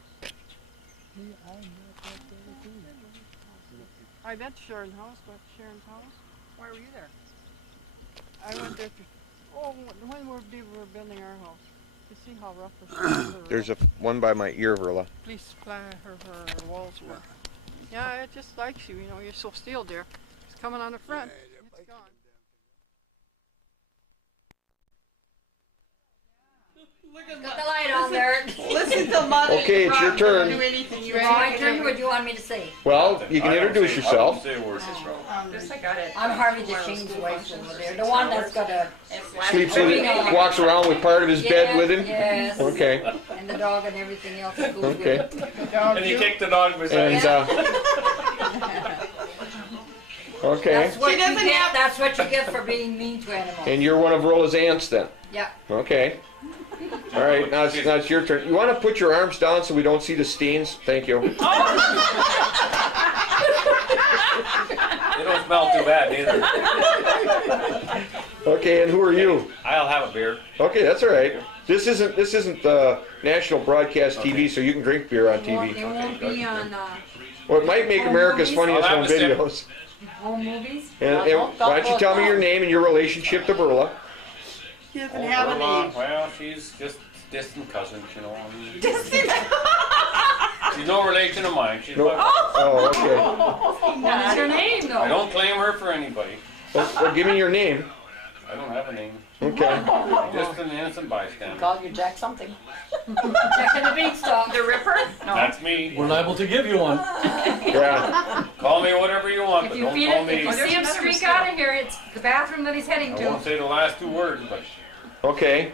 I bet Sharon's house, but Sharon's house? Why were you there? I went there when we were building our house. You see how rough her There's one by my ear, Verla. police her walls were. Yeah, it just likes you, you're so still there. It's coming on the front. It's gone. Got the light on there. Listen to Mother. Okay, it's your turn. Do anything you My turn, what do you want me to say? Well, you can introduce yourself. Just I got it. I'm Harvey the Shane's wife over there. The one that's got a... Sleeps with it, walks around with part of his bed with him? Yes. Okay. And the dog and everything else that goes Okay. with it. And you kick the dog beside And, okay. That's what, that's what you get for being mean to animals. And you're one of Rola's aunts then? Yeah. Okay. All right, now it's your turn. You want to put your arms down so we don't see the stains? Thank you. They don't smell too bad neither. Okay, and who are you? I'll have a beer. Okay, that's all right. This isn't national broadcast TV, so you can drink beer on It TV. won't be on Well, it might make America's Funniest Home Videos. home movies. And why don't you tell me your name and your relationship to Verla? He doesn't have a name. Well, she's just distant cousins, Distant? She's no relation of mine. She's No. my Oh, okay. What is your name, though? I don't claim her for anybody. Well, give me your name. I don't have a name. Okay. Just an innocent bystander. Call you Jack something. Jack and the Beanstalk. The Ripper? No. That's me. We're liable to give you one. Yeah. Call me whatever you want, If but you don't feel call it, if you me. see him streak out of here, it's the bathroom that he's heading I to. won't say the last two words, but Okay.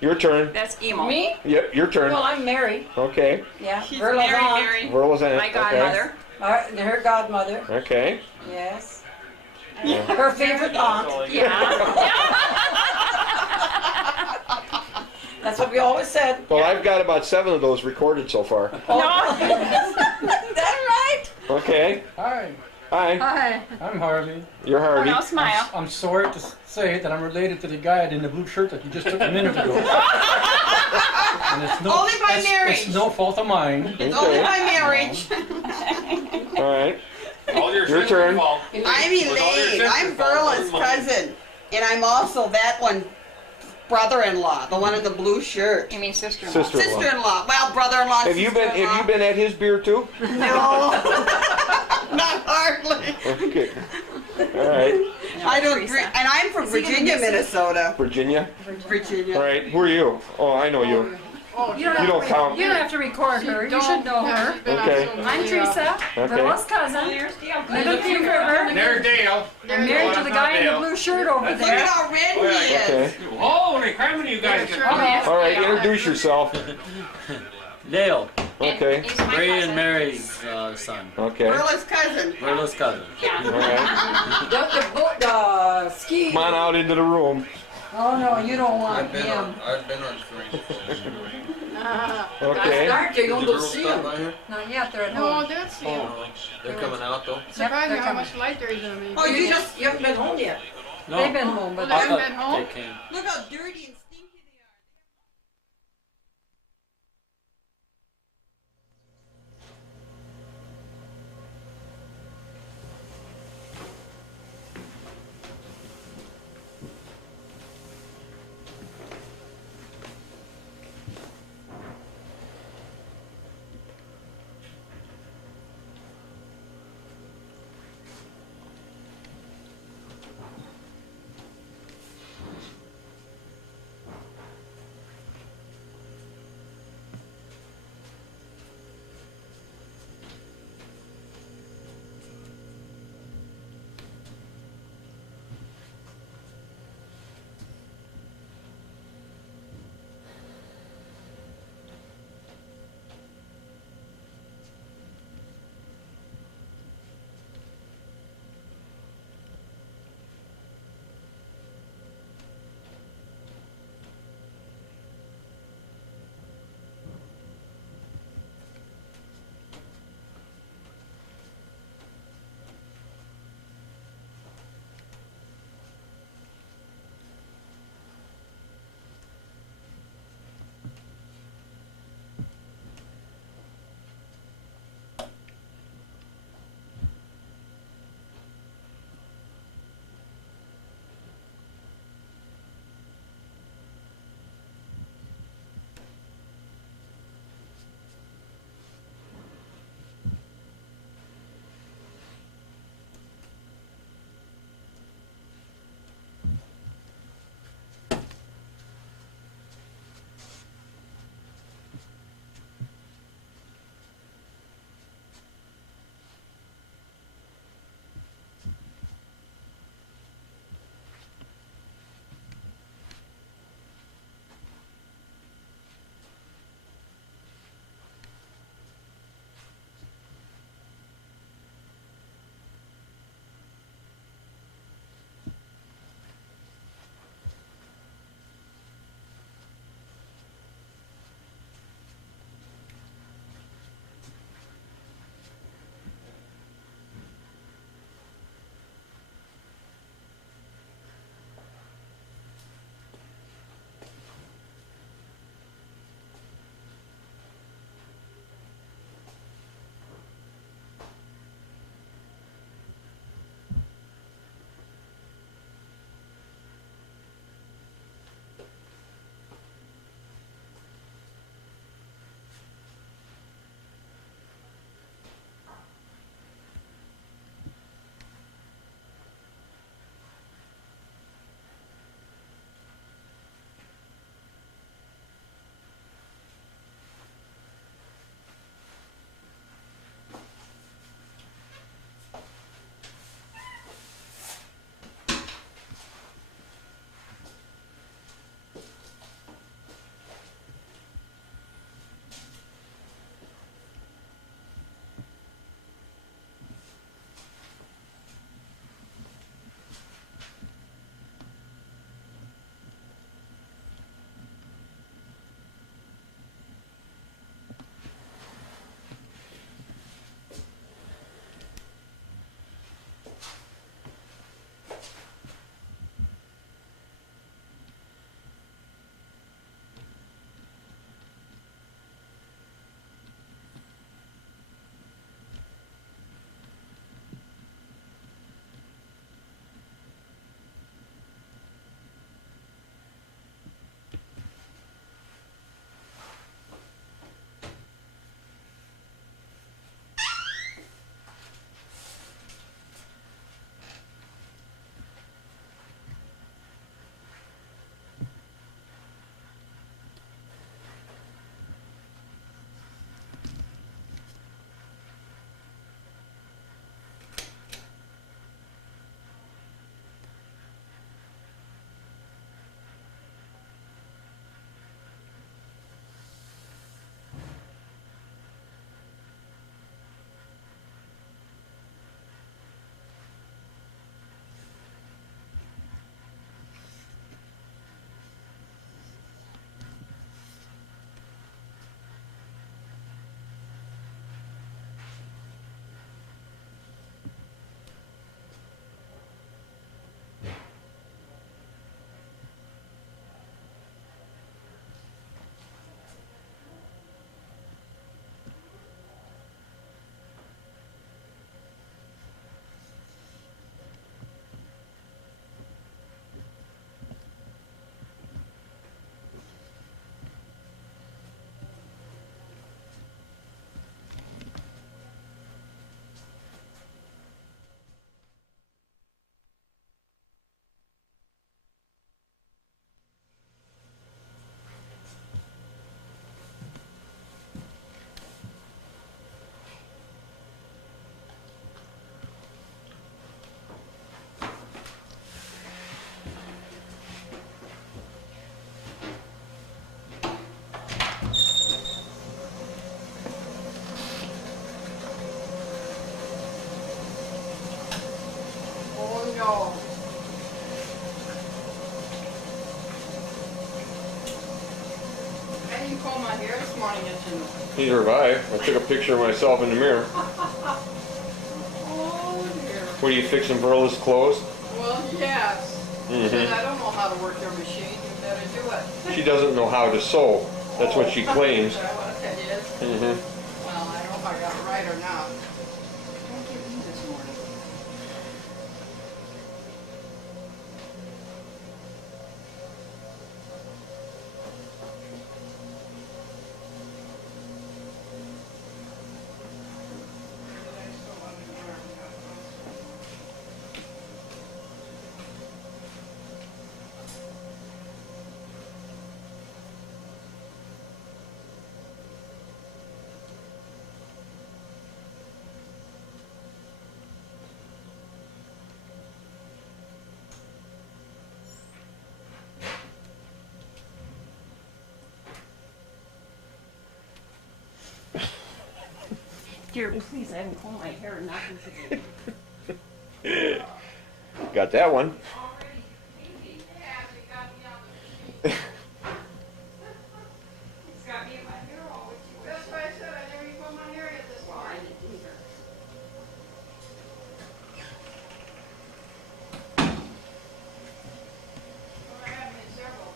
Your turn. That's emo. Me? Yep, your turn. Well, I'm Mary. Okay. Yeah. She's Verla's Mary, aunt. Mary. Verla's in it. My godmother. Her godmother. Okay. Yes. Her favorite aunt. That's what we always said. Well, I've got about 7 of those recorded so far. That's right. Okay. Hi, Hi. Hi. I'm Harvey. You're Harvey. Now smile. I'm sorry to say that I'm related to the guy in the blue shirt that you just took a minute ago. And it's no, Only by marriage. It's no fault of mine. It's only Okay. my marriage. All right. all your Your sins turn. are fault. I'm With all your Elaine. sins I'm are fault, Verla's it's mine. cousin. And I'm also that one brother-in-law, the one in the blue shirt. You mean sister-in-law? Sister-in-law. Sister-in-law. Well, brother-in-law. Have you sister-in-law. been at his beer too? No. Not hardly. Okay. All right. I don't drink. And I'm from Virginia, Minnesota. Virginia. Virginia. All right. Who are you? Oh, I know you. You You don't count. You don't have to record her. You should know her. Okay. I'm Teresa, Okay. Verla's cousin. Live in Pea River. There's Dale. I'm married to the guy in the blue shirt over Look there. at how red he is. Okay. Holy crap, you guys get All right. Introduce yourself. Dale, Okay. Ray and Mary's son. Okay. Verla's cousin. Verla's cousin. All right. The ski. Come on out into the room. Oh no, you don't want him. I've been on screen. Okay. Dark, you're going to Girls see stop him. by here? Not yet, they're at No, home. that's him. They're coming out though. Surprising they're how coming. much light there is on me. Oh, you You haven't been home yet. No, They've been home, but They haven't I been home? they came. Look how dirty and stinky they are. didn't comb my hair this morning, as you know. Neither have I. I took a picture of myself in the mirror. Oh dear. What are you fixing, Verla's clothes? Well, yes. Mm-hmm. Said, I don't know how to work your machine. You better do it. She doesn't know how to sew. That's what she claims. Is that what it is? Mm-hmm. Well, I don't know if I got it right or not. Don't get me this morning. Dear, please, I haven't combed my hair in nothing today. Got that one. That's why I said I never even combed my hair yet this morning. Well, I have made several.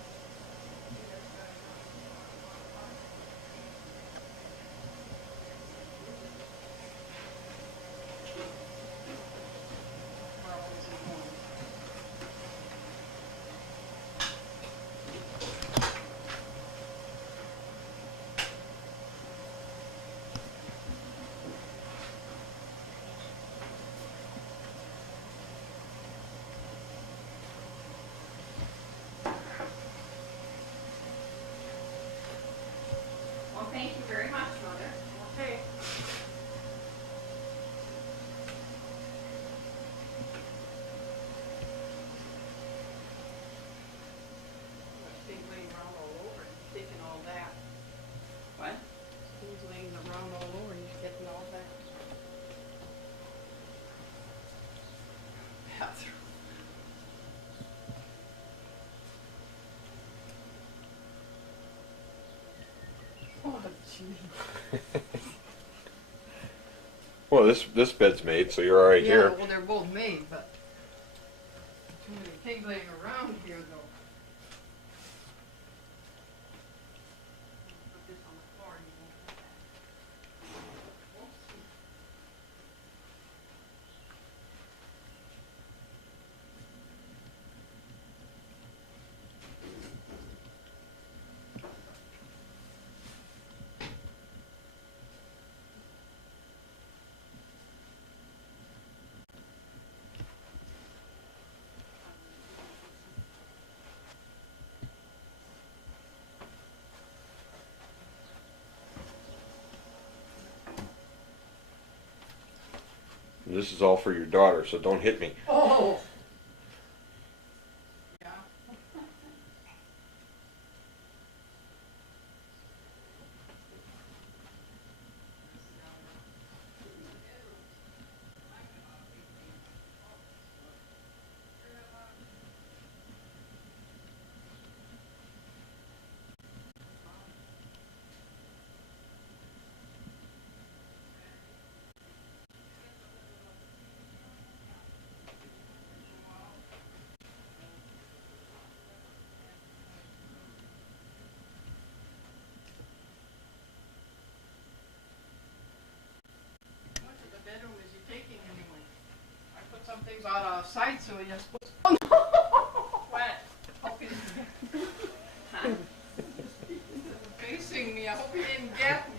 Well, thank you very much, Mother. Okay. Things laying around all over, you're taking all that. What? Things laying around all over, you're getting all that. Bathroom. Oh, gee. Well, this bed's made, so you're all right Yeah, here. well, they're both made, but too many things laying around here, though. Put this on the floor, you won't get that. Whoops. This is all for your daughter, so don't hit me. Oh! Yeah. How much of the bedroom is he taking anyway? I put some things out of sight so he just puts. Oh no! What? Hope he didn't get facing me. I hope he didn't get me.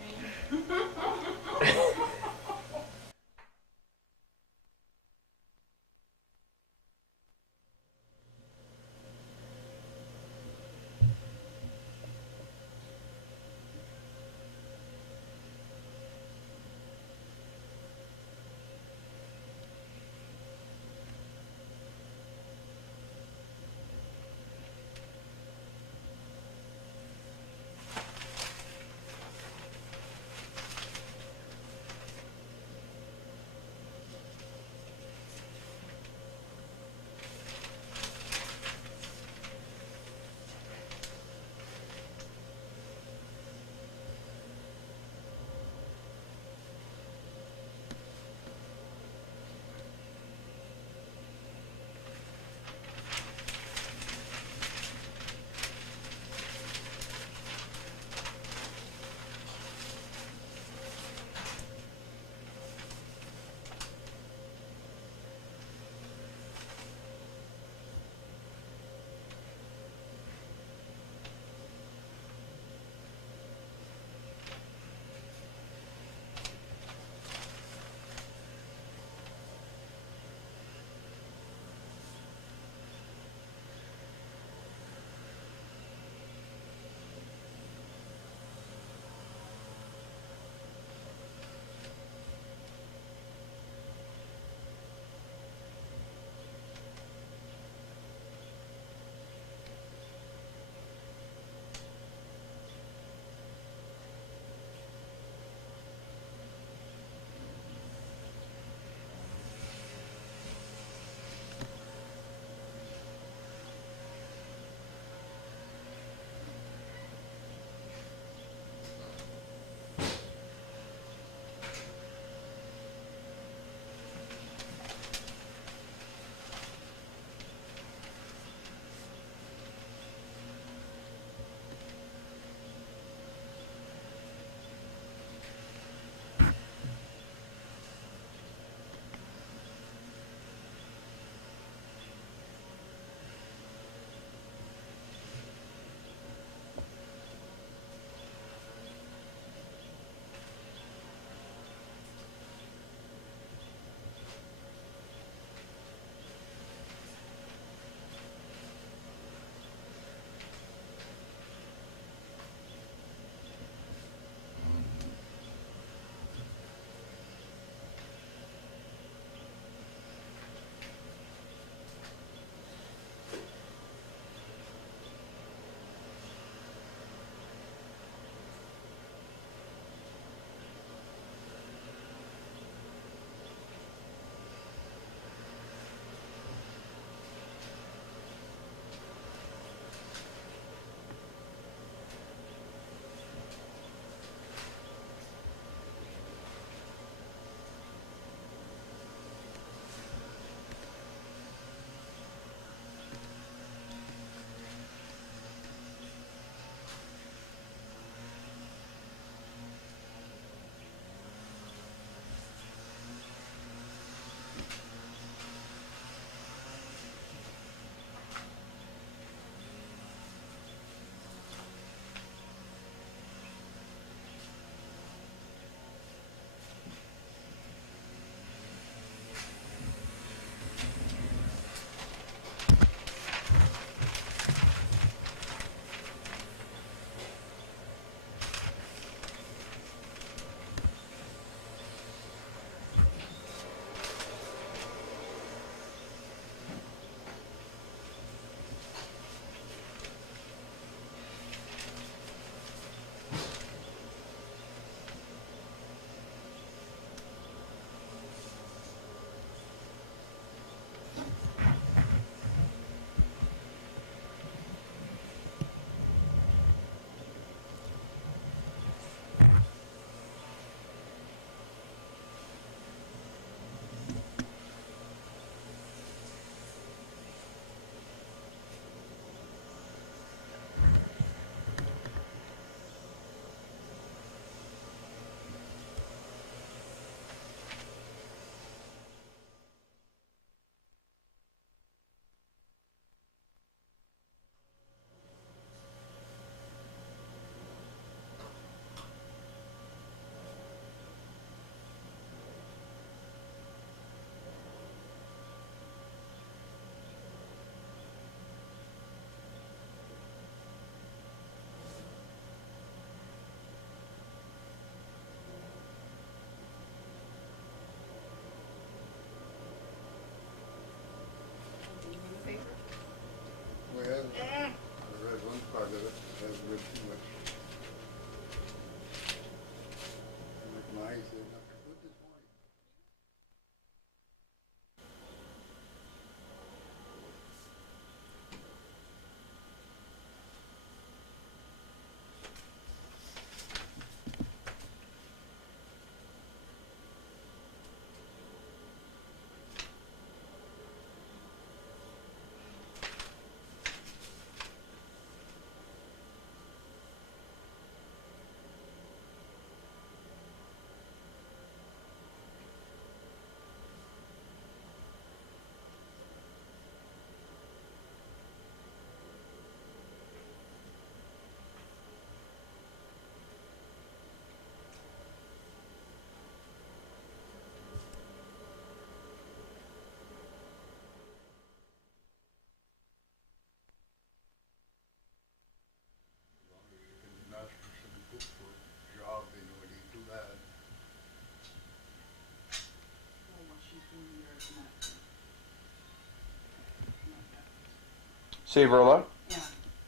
Say, Verla, Yeah.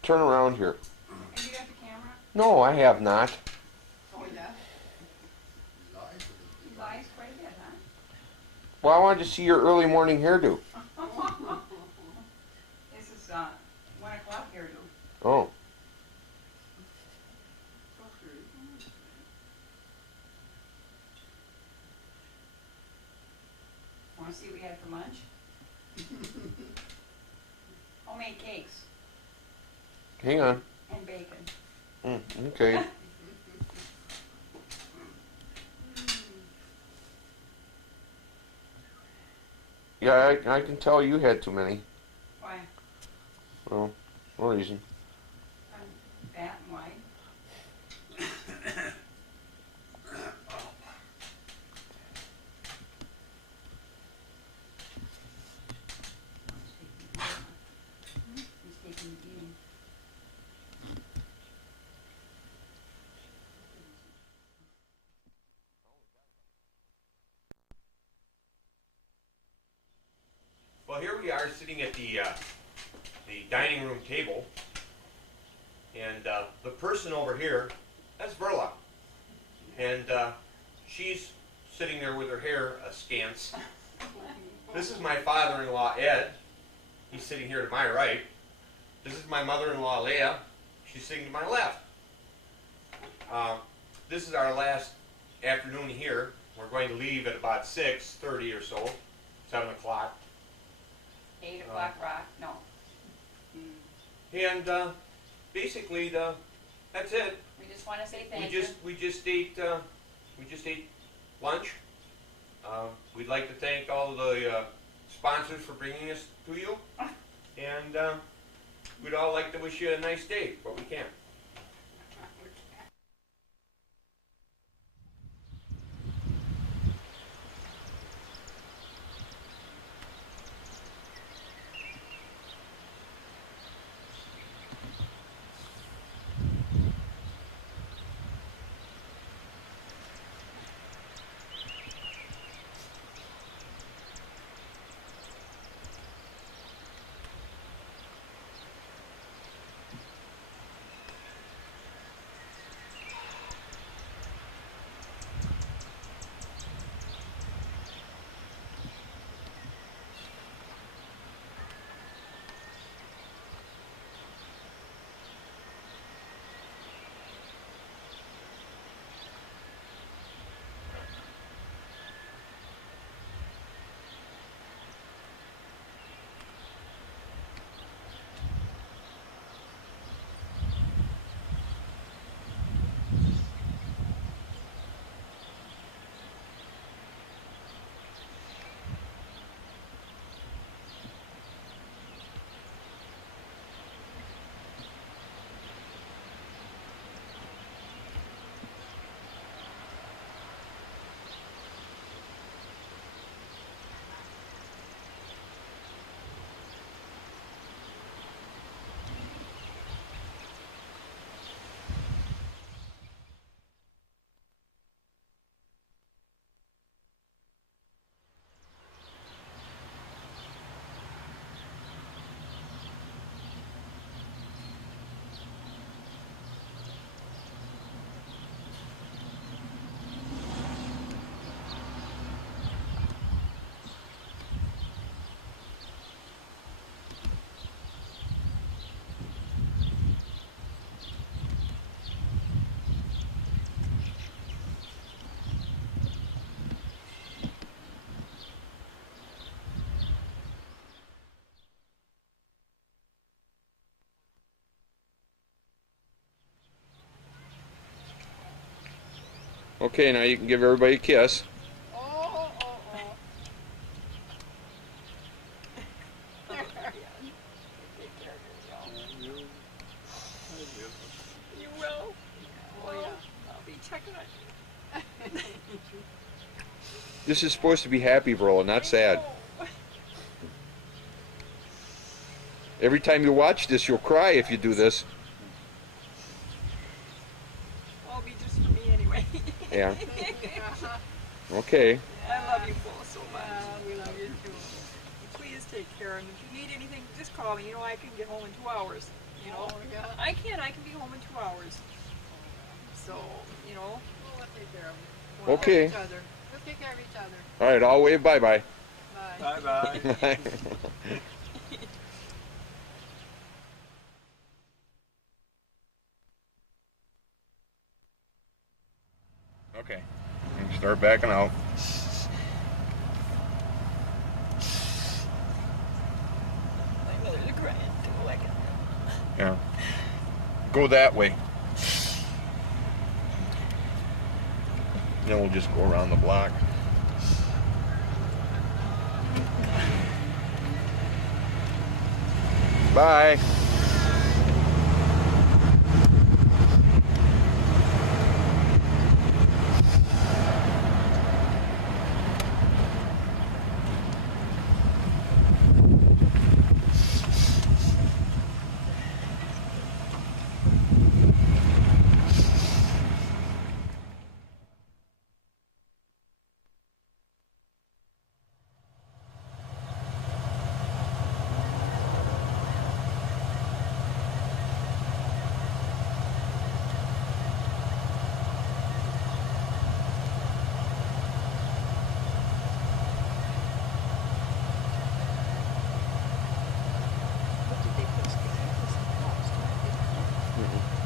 turn around here. And you got the camera? No, I have not. Oh, yeah. He lies quite a bit, huh? Well, I wanted to see your early morning hairdo. This is 1 o'clock hairdo. Oh. Want to see what we had for lunch? Homemade cakes Hang on. and bacon. Okay. Yeah, I can tell you had too many. Why? Well, no reason. I'm fat and white. He's taking the beating. Well, here we are sitting at the dining room table, and the person over here, that's Verla, and she's sitting there with her hair askance. This is my father-in-law, Ed. He's sitting here to my right. This is my mother-in-law, Leah. She's sitting to my left. This is our last afternoon here. We're going to leave at about 6:30 or so, 7 o'clock. 8 o'clock rock? No. And basically, that's it. We just want to say thank you. We just ate lunch. We'd like to thank all of the sponsors for bringing us to you, and we'd all like to wish you a nice day, but we can't. Okay, now you can give everybody a kiss. Oh. You will? Oh, yeah. I'll be checking on you. This is supposed to be happy, Verla, not sad. Every time you watch this, you'll cry if you do this. I'll be just for me anyway. Yeah. Okay. I love you both so much. We love you too. Please take care. And if you need anything, just call me. You know, I can get home in 2 hours. You know, I can be home in 2 hours. So, you know, we'll take care of them. We'll Okay. Each other. We'll take care of each other. All right, I'll wave bye-bye. Bye. Bye-bye. Okay, start backing out. My mother's crying too. I can. Yeah. Go that way. Then we'll just go around the block. Bye. What did they put?